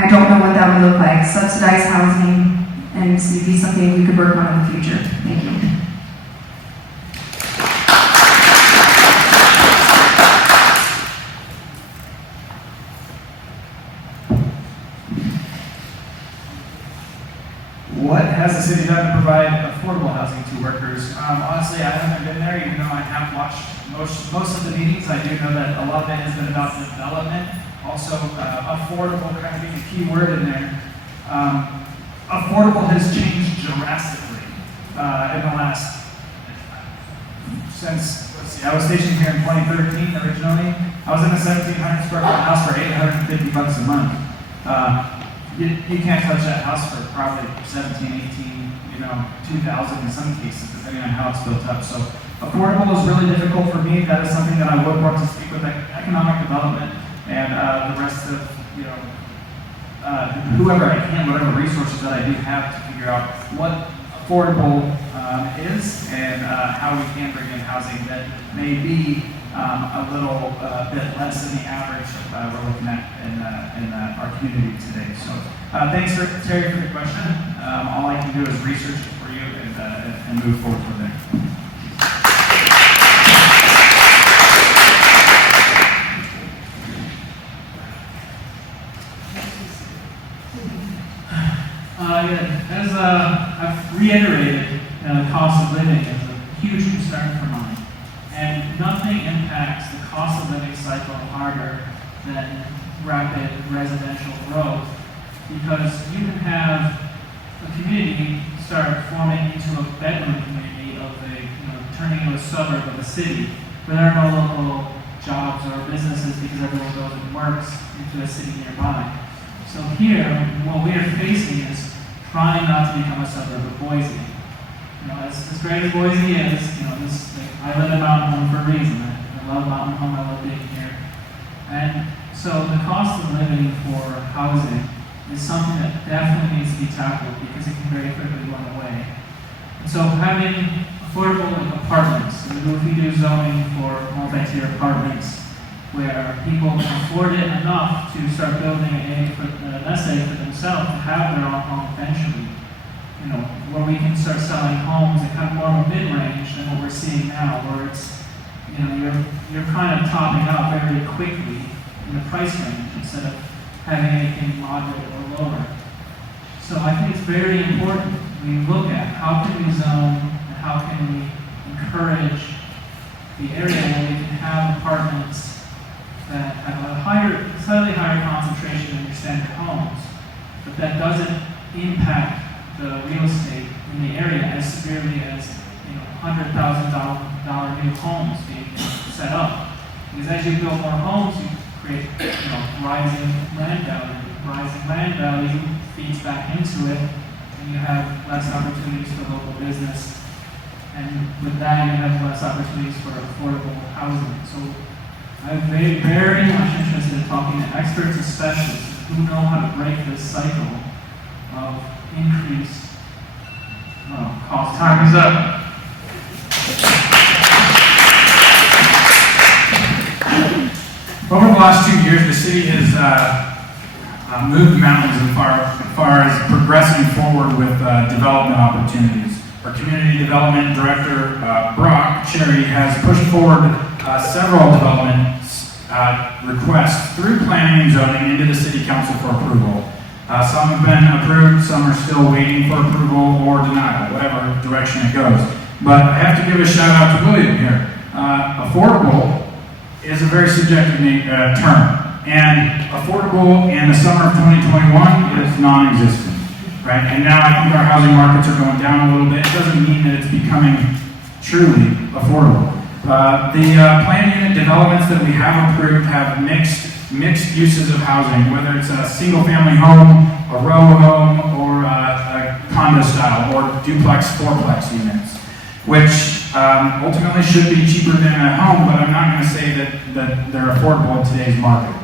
I don't know what that would look like, subsidized housing, and it'd be something we could work on in the future. Thank you. What has the city done to provide affordable housing to workers? Honestly, I haven't been there, even though I have watched most of the meetings. I do know that a lot of it has been about development. Also, affordable kind of being a key word in there. Affordable has changed drastically in the last, since, let's see, I was stationed here in 2013 originally. I was in a 1,700 square foot house for $850 a month. You can't touch that house for probably 17, 18, 2,000 in some cases, depending on how it's built up. So affordable is really difficult for me. That is something that I would want to speak with economic development and the rest of, whoever I can, whatever resources that I do have to figure out what affordable is and how we can bring in housing that may be a little bit less than the average we're looking at in our community today. So thanks, Terry, for the question. All I can do is research it for you and move forward from there. As I've reiterated, the cost of living is a huge concern for mine. And nothing impacts the cost of living cycle harder than rapid residential growth, because you can have a community start forming into a bedroom community of turning into a suburb of a city, where there are no local jobs or businesses because everyone goes and works into a city nearby. So here, what we are facing is trying not to become a suburb of Boise. As great as Boise is, I live in Mountain Home for a reason. I love Mountain Home, I love being here. And so the cost of living for housing is something that definitely needs to be tackled because it can very quickly run away. And so having affordable apartments, and if we do zoning for multi-tier apartments, where people can afford it enough to start building an essay for themselves to have their own home eventually, where we can start selling homes at kind of more of a mid-range than what we're seeing now, where it's, you're kind of topping out very quickly in the price range instead of having anything moderate or lower. So I think it's very important we look at how can we zone and how can we encourage the area where we can have apartments that have a slightly higher concentration than your standard homes, but that doesn't impact the real estate in the area as severely as $100,000 new homes being set up. Because as you build more homes, you create rising land value. Rising land value feeds back into it, and you have less opportunities for local business. And with that, you have less opportunities for affordable housing. So I'm very, very much interested in talking to experts and specialists who know how to break this cycle of increased cost. Time is up. Over the last 2 years, the city has moved mountains as far as progressing forward with development opportunities. Our community development director, Brock Cherry, has pushed forward several development requests through planning and zoning into the city council for approval. Some have been approved, some are still waiting for approval or denial, whatever direction it goes. But I have to give a shout out to William here. Affordable is a very subjective term. And affordable in the summer of 2021 is non-existent, right? And now I think our housing markets are going down a little bit. It doesn't mean that it's becoming truly affordable. The planned unit developments that we have approved have mixed uses of housing, whether it's a single-family home, a row home, or a condo style, or duplex, fourplex units, which ultimately should be cheaper than a home, but I'm not going to say that they're affordable in today's market.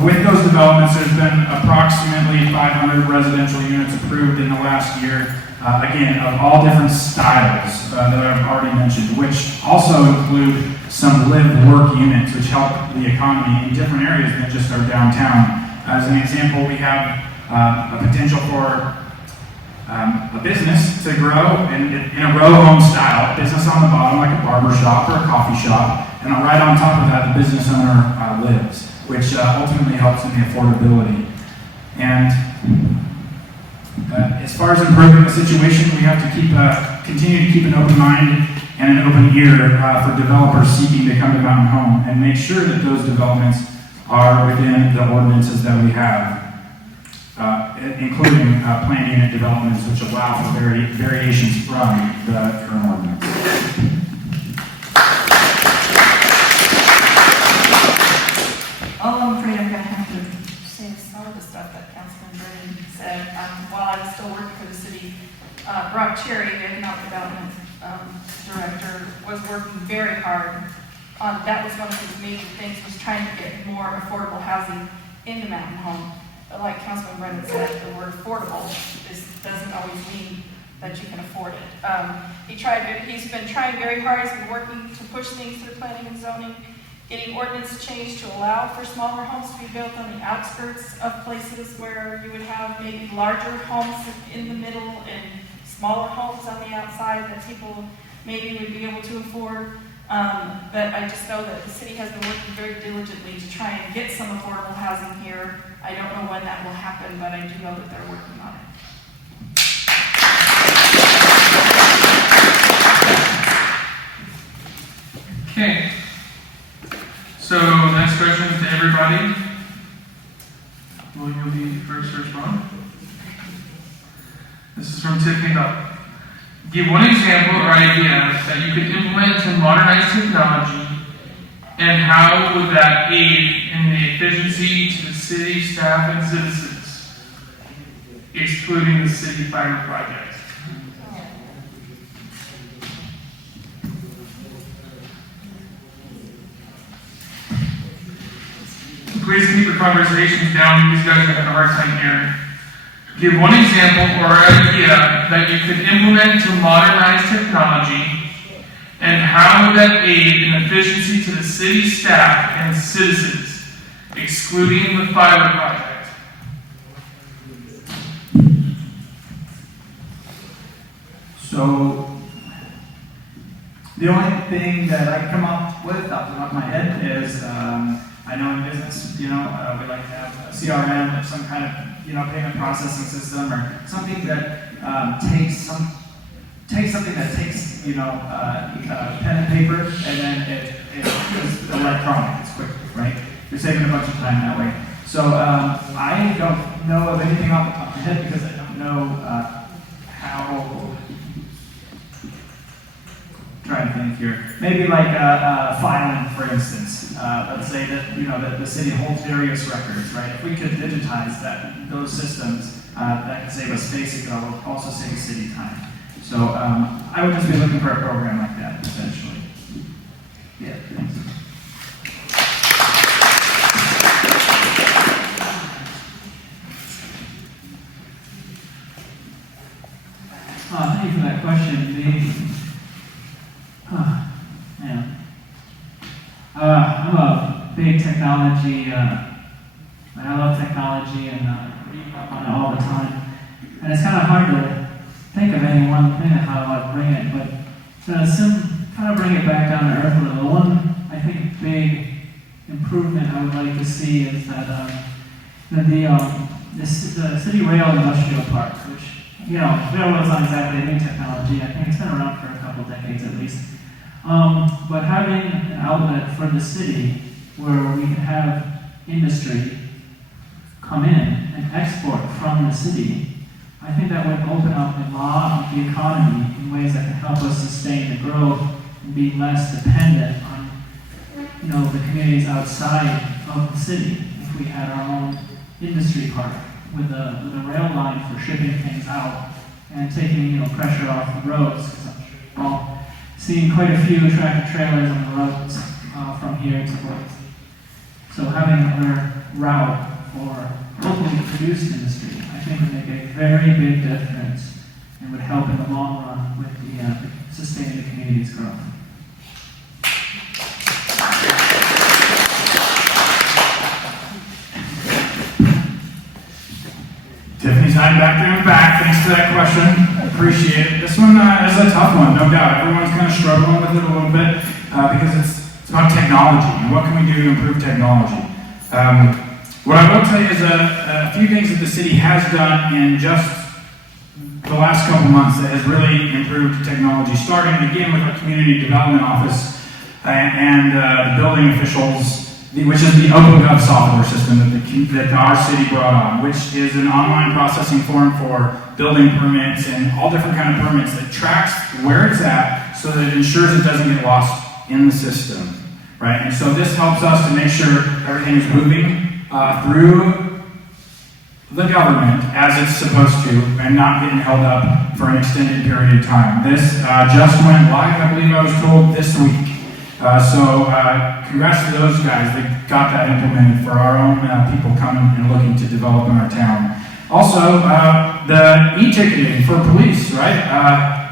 With those developments, there's been approximately 500 residential units approved in the last year, again, of all different styles that I've already mentioned, which also include some live-work units, which help the economy in different areas than just our downtown. As an example, we have a potential for a business to grow in a row home style, business on the bottom like a barber shop or a coffee shop, and right on top of that, the business owner lives, which ultimately helps in the affordability. And as far as improving the situation, we have to continue to keep an open mind and an open ear for developers seeking to come to Mountain Home and make sure that those developments are within the ordinances that we have, including planned unit developments, which allow for variations from the current ordinance. All I'm afraid I'm going to have to say some of the stuff that Councilman Brennan said. While I was still working for the city, Rob Cherry, the economic development director, was working very hard on, that was one of his major things, was trying to get more affordable housing into Mountain Home. But like Councilman Brennan said, the word affordable doesn't always mean that you can afford it. He's been trying very hard, he's been working to push things through planning and zoning, getting ordinance changed to allow for smaller homes to be built on the outskirts of places where you would have maybe larger homes in the middle and smaller homes on the outside that people maybe would be able to afford. But I just know that the city has been working very diligently to try and get some affordable housing here. I don't know when that will happen, but I do know that they're working on it. Okay. So, next question to everybody. Will you be first to respond? This is from Tiffany Bell. Give one example or idea that you could implement to modernize technology, and how would that aid in the efficiency to the city staff and citizens, excluding the city fiber project? Please keep the conversations down. These guys are having a hard time hearing. Give one example or idea that you could implement to modernize technology, and how would that aid in efficiency to the city staff and citizens, excluding the fiber project? So, the only thing that I come up with off the top of my head is, I know in business, we like to have a CRM or some kind of, payment processing system, or something that takes something that takes, pen and paper, and then it is electronic. It's quick, right? You're saving a bunch of time that way. So I don't know of anything off the top of my head because I don't know how. Trying to think here. Maybe like filing, for instance. Let's say that that the city holds various records, right? If we could digitize those systems, that could save us space. It could also save city time. So I would just be looking for a program like that potentially. Yeah. Thanks. Thank you for that question. I'm a big technology, I love technology and read up on it all the time. And it's kind of hard to think of any one thing of how I'd bring it, but to kind of bring it back down to earth a little. One, I think, big improvement improvement I would like to see is that the City Rail Industrial Park, which, railroad's not exactly a new technology. I think it's been around for a couple decades at least. But having an outlet for the city where we can have industry come in and export from the city, I think that would open up a lot of the economy in ways that can help us sustain the growth and be less dependent on, the communities outside of the city. If we had our own industry park with a rail line for shipping things out and taking, pressure off the roads, because I'm sure you've all seen quite a few tractor trailers on the roads from here to work. So having another route for locally produced industry, I think would make a very big difference and would help in the long run with the sustaining the community's growth. Tiffany's hiding back there in the back. Thanks for that question. Appreciate it. This one is a tough one, no doubt. Everyone's kind of struggling with it a little bit because it's about technology and what can we do to improve technology. What I will tell you is a few things that the city has done in just the last couple months that has really improved technology, starting again with our community development office and the building officials, which is the OpenGov software system that our city brought on, which is an online processing form for building permits and all different kind of permits that tracks where it's at so that it ensures it doesn't get lost in the system, right? And so this helps us to make sure everything is moving through the government as it's supposed to and not getting held up for an extended period of time. This just went live, I believe I was told, this week. So congrats to those guys that got that implemented for our own people coming and looking to develop in our town. Also, the e-ticketing for police, right?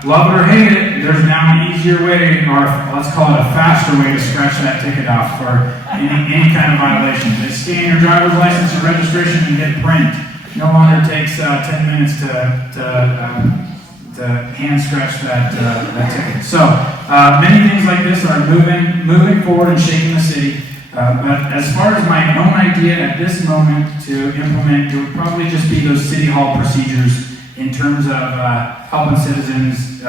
Love it or hate it, there's now an easier way, or let's call it a faster way to scratch that ticket off for any kind of violation. They scan your driver's license or registration and hit print. No longer takes 10 minutes to hand scratch that ticket. So many things like this are moving forward and shaping the city. But as far as my own idea at this moment to implement, it would probably just be those city hall procedures in terms of helping citizens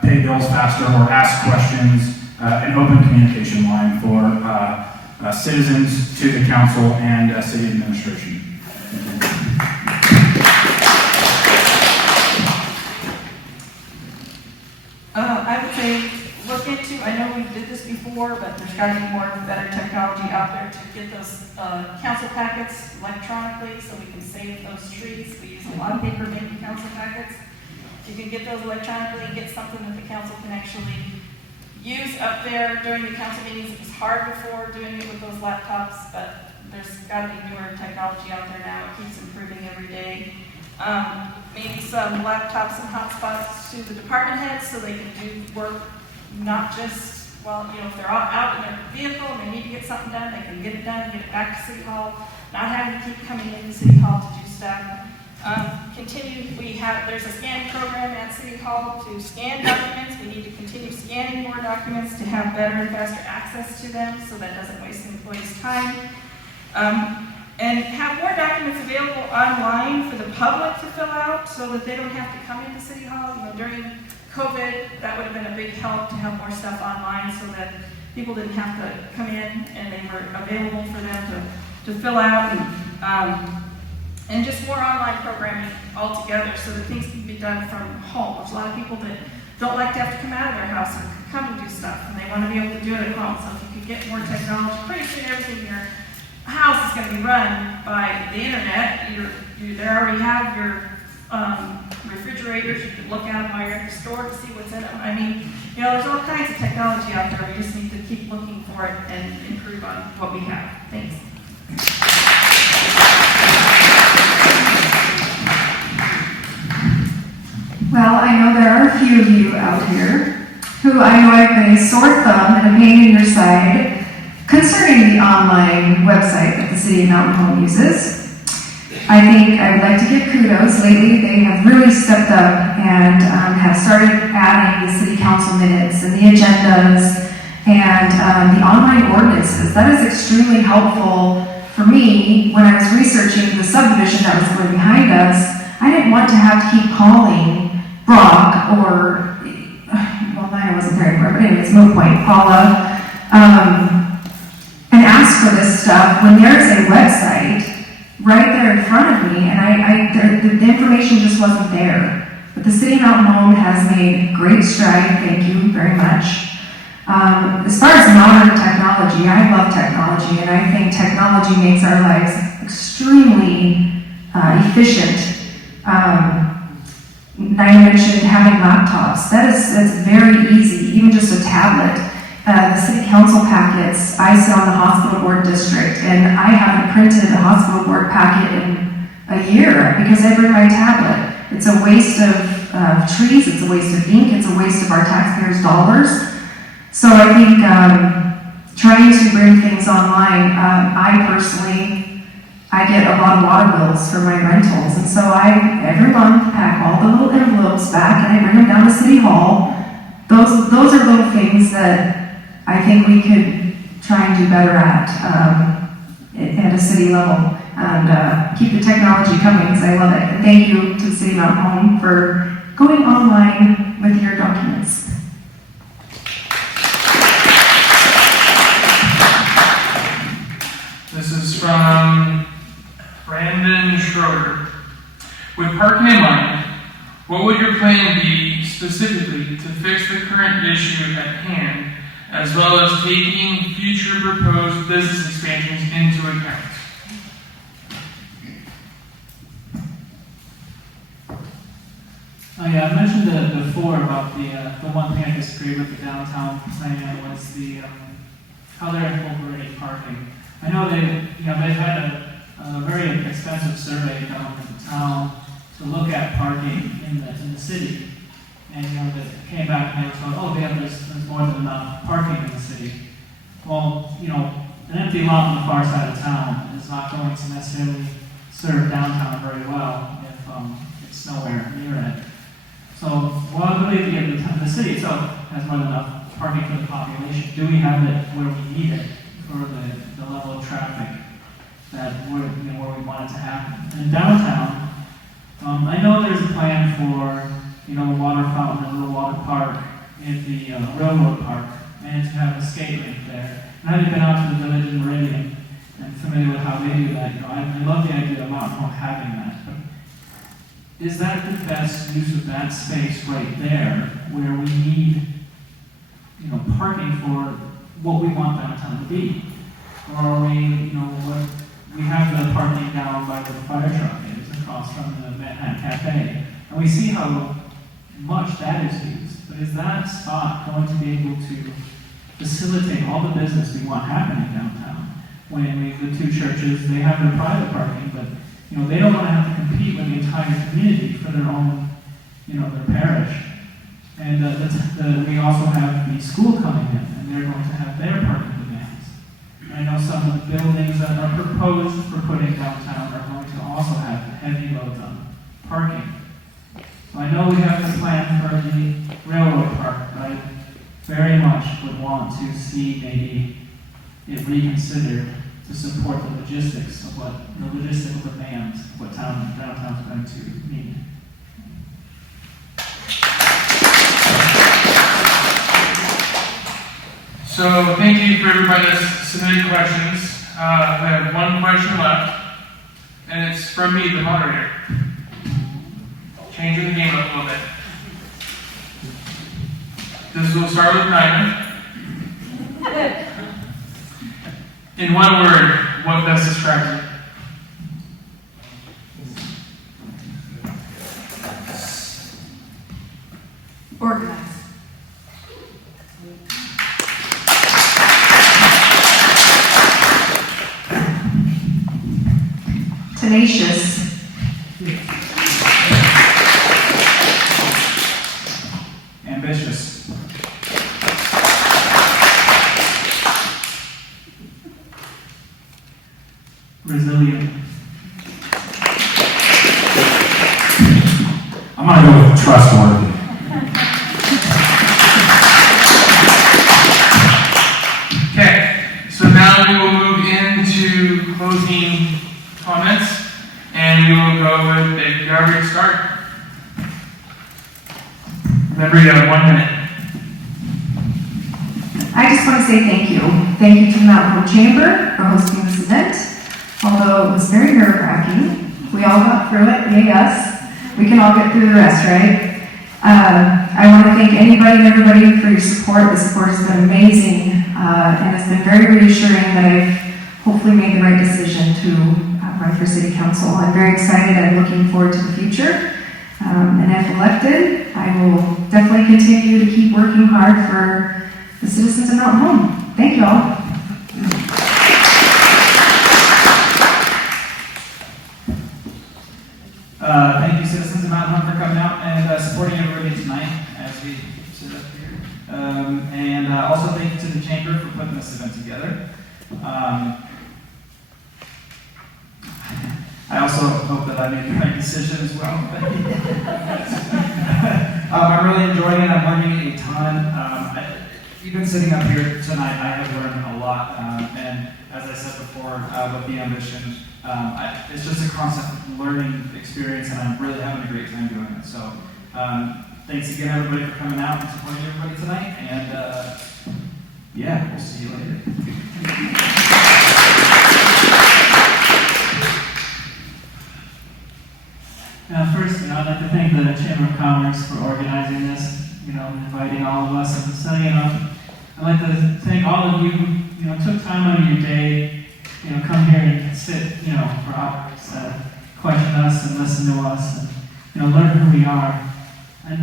pay bills faster or ask questions, an open communication line for citizens to the council and city administration. I would say look into, I know we did this before, but there's got to be more better technology out there to get those council packets electronically so we can save those trees. We use a lot of paper making council packets. You can get those electronically and get something that the council can actually use up there during the council meetings. It was hard before doing it with those laptops, but there's got to be newer technology out there now. It keeps improving every day. Maybe some laptops and hotspots to the department heads so they can do work, not just, if they're out in their vehicle and they need to get something done, they can get it done, get it back to City Hall, not having to keep coming into City Hall to do stuff. There's a scanning program at City Hall to scan documents. We need to continue scanning more documents to have better and faster access to them so that doesn't waste the employees' time. And have more documents available online for the public to fill out so that they don't have to come into City Hall. During COVID, that would have been a big help to have more stuff online so that people didn't have to come in and they were available for them to fill out. And just more online programming altogether so that things can be done from home. There's a lot of people that don't like to have to come out of their house and come and do stuff, and they want to be able to do it at home. So if you could get more technology, pretty soon everything in your house is going to be run by the internet. They already have your refrigerators. You can look at them while you're at the store to see what's in them. I mean, there's all kinds of technology out there. We just need to keep looking for it and improve on what we have. Thanks. Well, I know there are a few of you out here who I know have been a sore thumb and a pain in your side concerning the online website that the City of Mountain Home uses. I think I would like to give kudos. Lately, they have really stepped up and have started adding the city council minutes and the agendas and the online ordinances. That is extremely helpful for me when I was researching the subdivision that was going behind us. I didn't want to have to keep calling Brock or, well, Nina wasn't there anymore, but anyways, moot point, Paula, and ask for this stuff when there's a website right there in front of me, and the information just wasn't there. But the City of Mountain Home has made great stride, thank you very much. As far as modern technology, I love technology, and I think technology makes our lives extremely efficient. Nina mentioned having laptops. That's very easy, even just a tablet. The city council packets, I sit on the hospital board district, and I haven't printed a hospital board packet in a year because I bring my tablet. It's a waste of trees, it's a waste of ink, it's a waste of our taxpayers' dollars. So I think trying to bring things online, I personally, I get a lot of water bills for my rentals, and so I, every month, pack all the little envelopes back and I bring them down to City Hall. Those are little things that I think we could try and do better at a city level, and keep the technology coming, because I love it. And thank you to the City of Mountain Home for going online with your documents. This is from Brandon Schroeder. With parking in mind, what would your plan be specifically to fix the current issue at hand, as well as taking future proposed business expansions into account? Oh yeah, I mentioned it before about the one thing I disagree with the downtown plan was the how they're incorporating parking. I know they've had a very expensive survey done with the town to look at parking in the city, and they came back and they were told, there's more than enough parking in the city. Well, an empty lot on the far side of town is not going to necessarily serve downtown very well if it's nowhere near it. So, I believe the city itself has more than enough parking for the population. Do we have it where we need it for the level of traffic that where we want it to happen? In downtown, I know there's a plan for a water fountain, a little water park at the railroad park, and to have a skate rink there. And I haven't been out to the village in Meridian and familiar with how they do that. I love the idea of Mountain Home having that. But is that the best use of that space right there, where we need parking for what we want downtown to be? Or are we have the parking down by the fire truck is across from the Manhattan Cafe, and we see how much that is used. But is that spot going to be able to facilitate all the business we want happening downtown? When the two churches, they have their private parking, but they don't want to have to compete with the entire community for their own, their parish. And we also have the school coming in, and they're going to have their parking demands. And I know some of the buildings that are proposed for putting downtown are going to also have heavy loads on parking. So I know we have the plan for the railroad park, but I very much would want to see maybe it reconsidered to support the logistical demands of what downtown's going to need. So thank you for everybody that's submitted questions. We have one question left, and it's from me, the moderator. Changing the game up a little bit. This will start with Nina. In one word, what best describes you? Organized. Tenacious. Ambitious. Resilient. I'm going to go with trustworthy. Member, you have 1 minute. I just want to say thank you. Thank you to the Mountain Home Chamber for hosting this event. Although it was very nerve-wracking, we all got through it, yay us. We can all get through the rest, right? I want to thank anybody and everybody for your support. The support has been amazing, and it's been very reassuring that I've hopefully made the right decision to run for City Council. I'm very excited. I'm looking forward to the future. And if elected, I will definitely continue to keep working hard for the citizens of Mountain Home. Thank you all. Thank you, citizens of Mountain Home, for coming out and supporting everybody tonight as we sit up here. And also thank you to the Chamber for putting this event together. I also hope that I made the right decision as well. I'm really enjoying it. I'm learning a ton. Even sitting up here tonight, I have learned a lot. And as I said before, with the ambition, it's just a constant learning experience, and I'm really having a great time doing it. So, thanks again, everybody, for coming out and supporting everybody tonight. And yeah, we'll see you later. First, I'd like to thank the Chamber of Commerce for organizing this, inviting all of us and setting it up. I'd like to thank all of you who, took time out of your day, come here and sit, for hours, question us and listen to us and, learn who we are. And,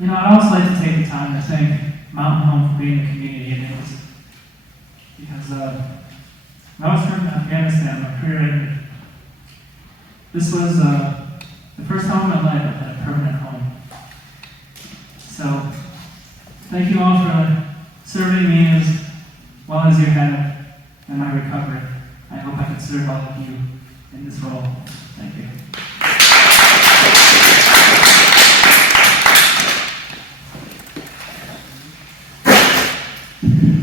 I'd also like to take the time to thank Mountain Home for being the community it is. Because, when I was from Afghanistan, my career ended. This was, the first time in my life I had a permanent home. So, thank you all for serving me as well as you have in my recovery. I hope I can serve all of you in this role. Thank you.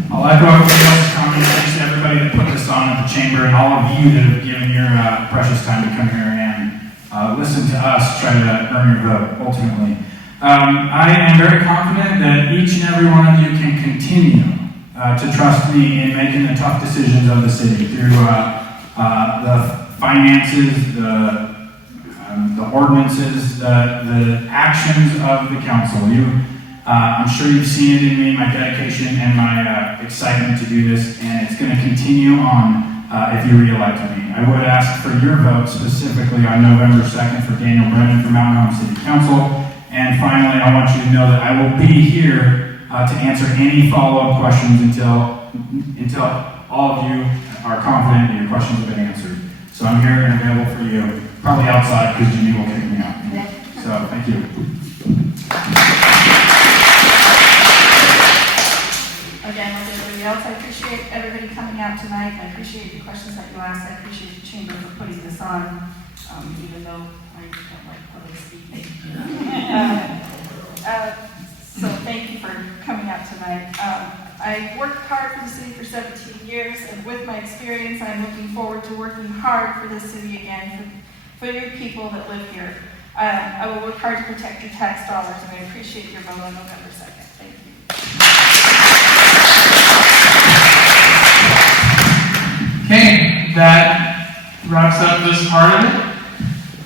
I'll echo everybody else's comments. Thanks to everybody that put this on at the Chamber, and all of you that have given your precious time to come here and listen to us try to earn your vote, ultimately. I am very confident that each and every one of you can continue to trust me in making the tough decisions of the city through the finances, the ordinances, the actions of the council. I'm sure you've seen it in me, my dedication and my excitement to do this, and it's going to continue on if you re-elect me. I would ask for your vote specifically on November 2nd for Daniel Brennan for Mountain Home City Council. And finally, I want you to know that I will be here to answer any follow-up questions until all of you are confident that your questions have been answered. So I'm here and available for you, probably outside because Jimmy will kick me out. So thank you. Again, like everybody else, I appreciate everybody coming out tonight. I appreciate the questions that you asked. I appreciate the Chamber for putting this on, even though I don't like public speaking. So thank you for coming out tonight. I worked hard for the city for 17 years, and with my experience, I'm looking forward to working hard for this city again, for your people that live here. I will work hard to protect your tax dollars, and I appreciate your vote on November 2nd. Thank you. Okay, that wraps up this part of it.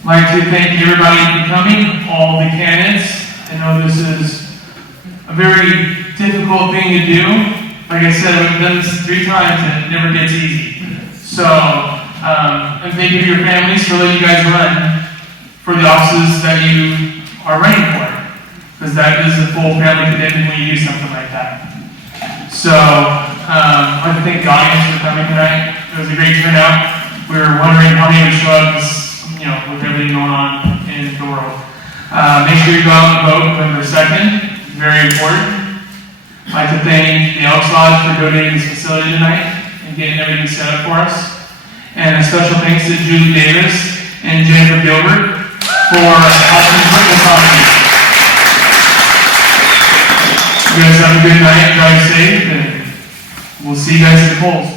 I'd like to thank everybody for coming, all the candidates. I know this is a very difficult thing to do. Like I said, we've done this 3 times and it never gets easy. So, and thank you to your families for letting you guys run for the offices that you are running for. Because that is a full family commitment when you do something like that. So, I'd like to thank the audience for coming tonight. It was a great turnout. We were wondering how many would show up, with everything going on in the world. Make sure you go out and vote November 2nd. Very important. I'd like to thank the Elks Lodge for donating this facility tonight and getting everything set up for us. And a special thanks to Julie Davis and Jennifer Gilbert for helping put this on. You guys have a good night, drive safe, and we'll see you guys at the polls.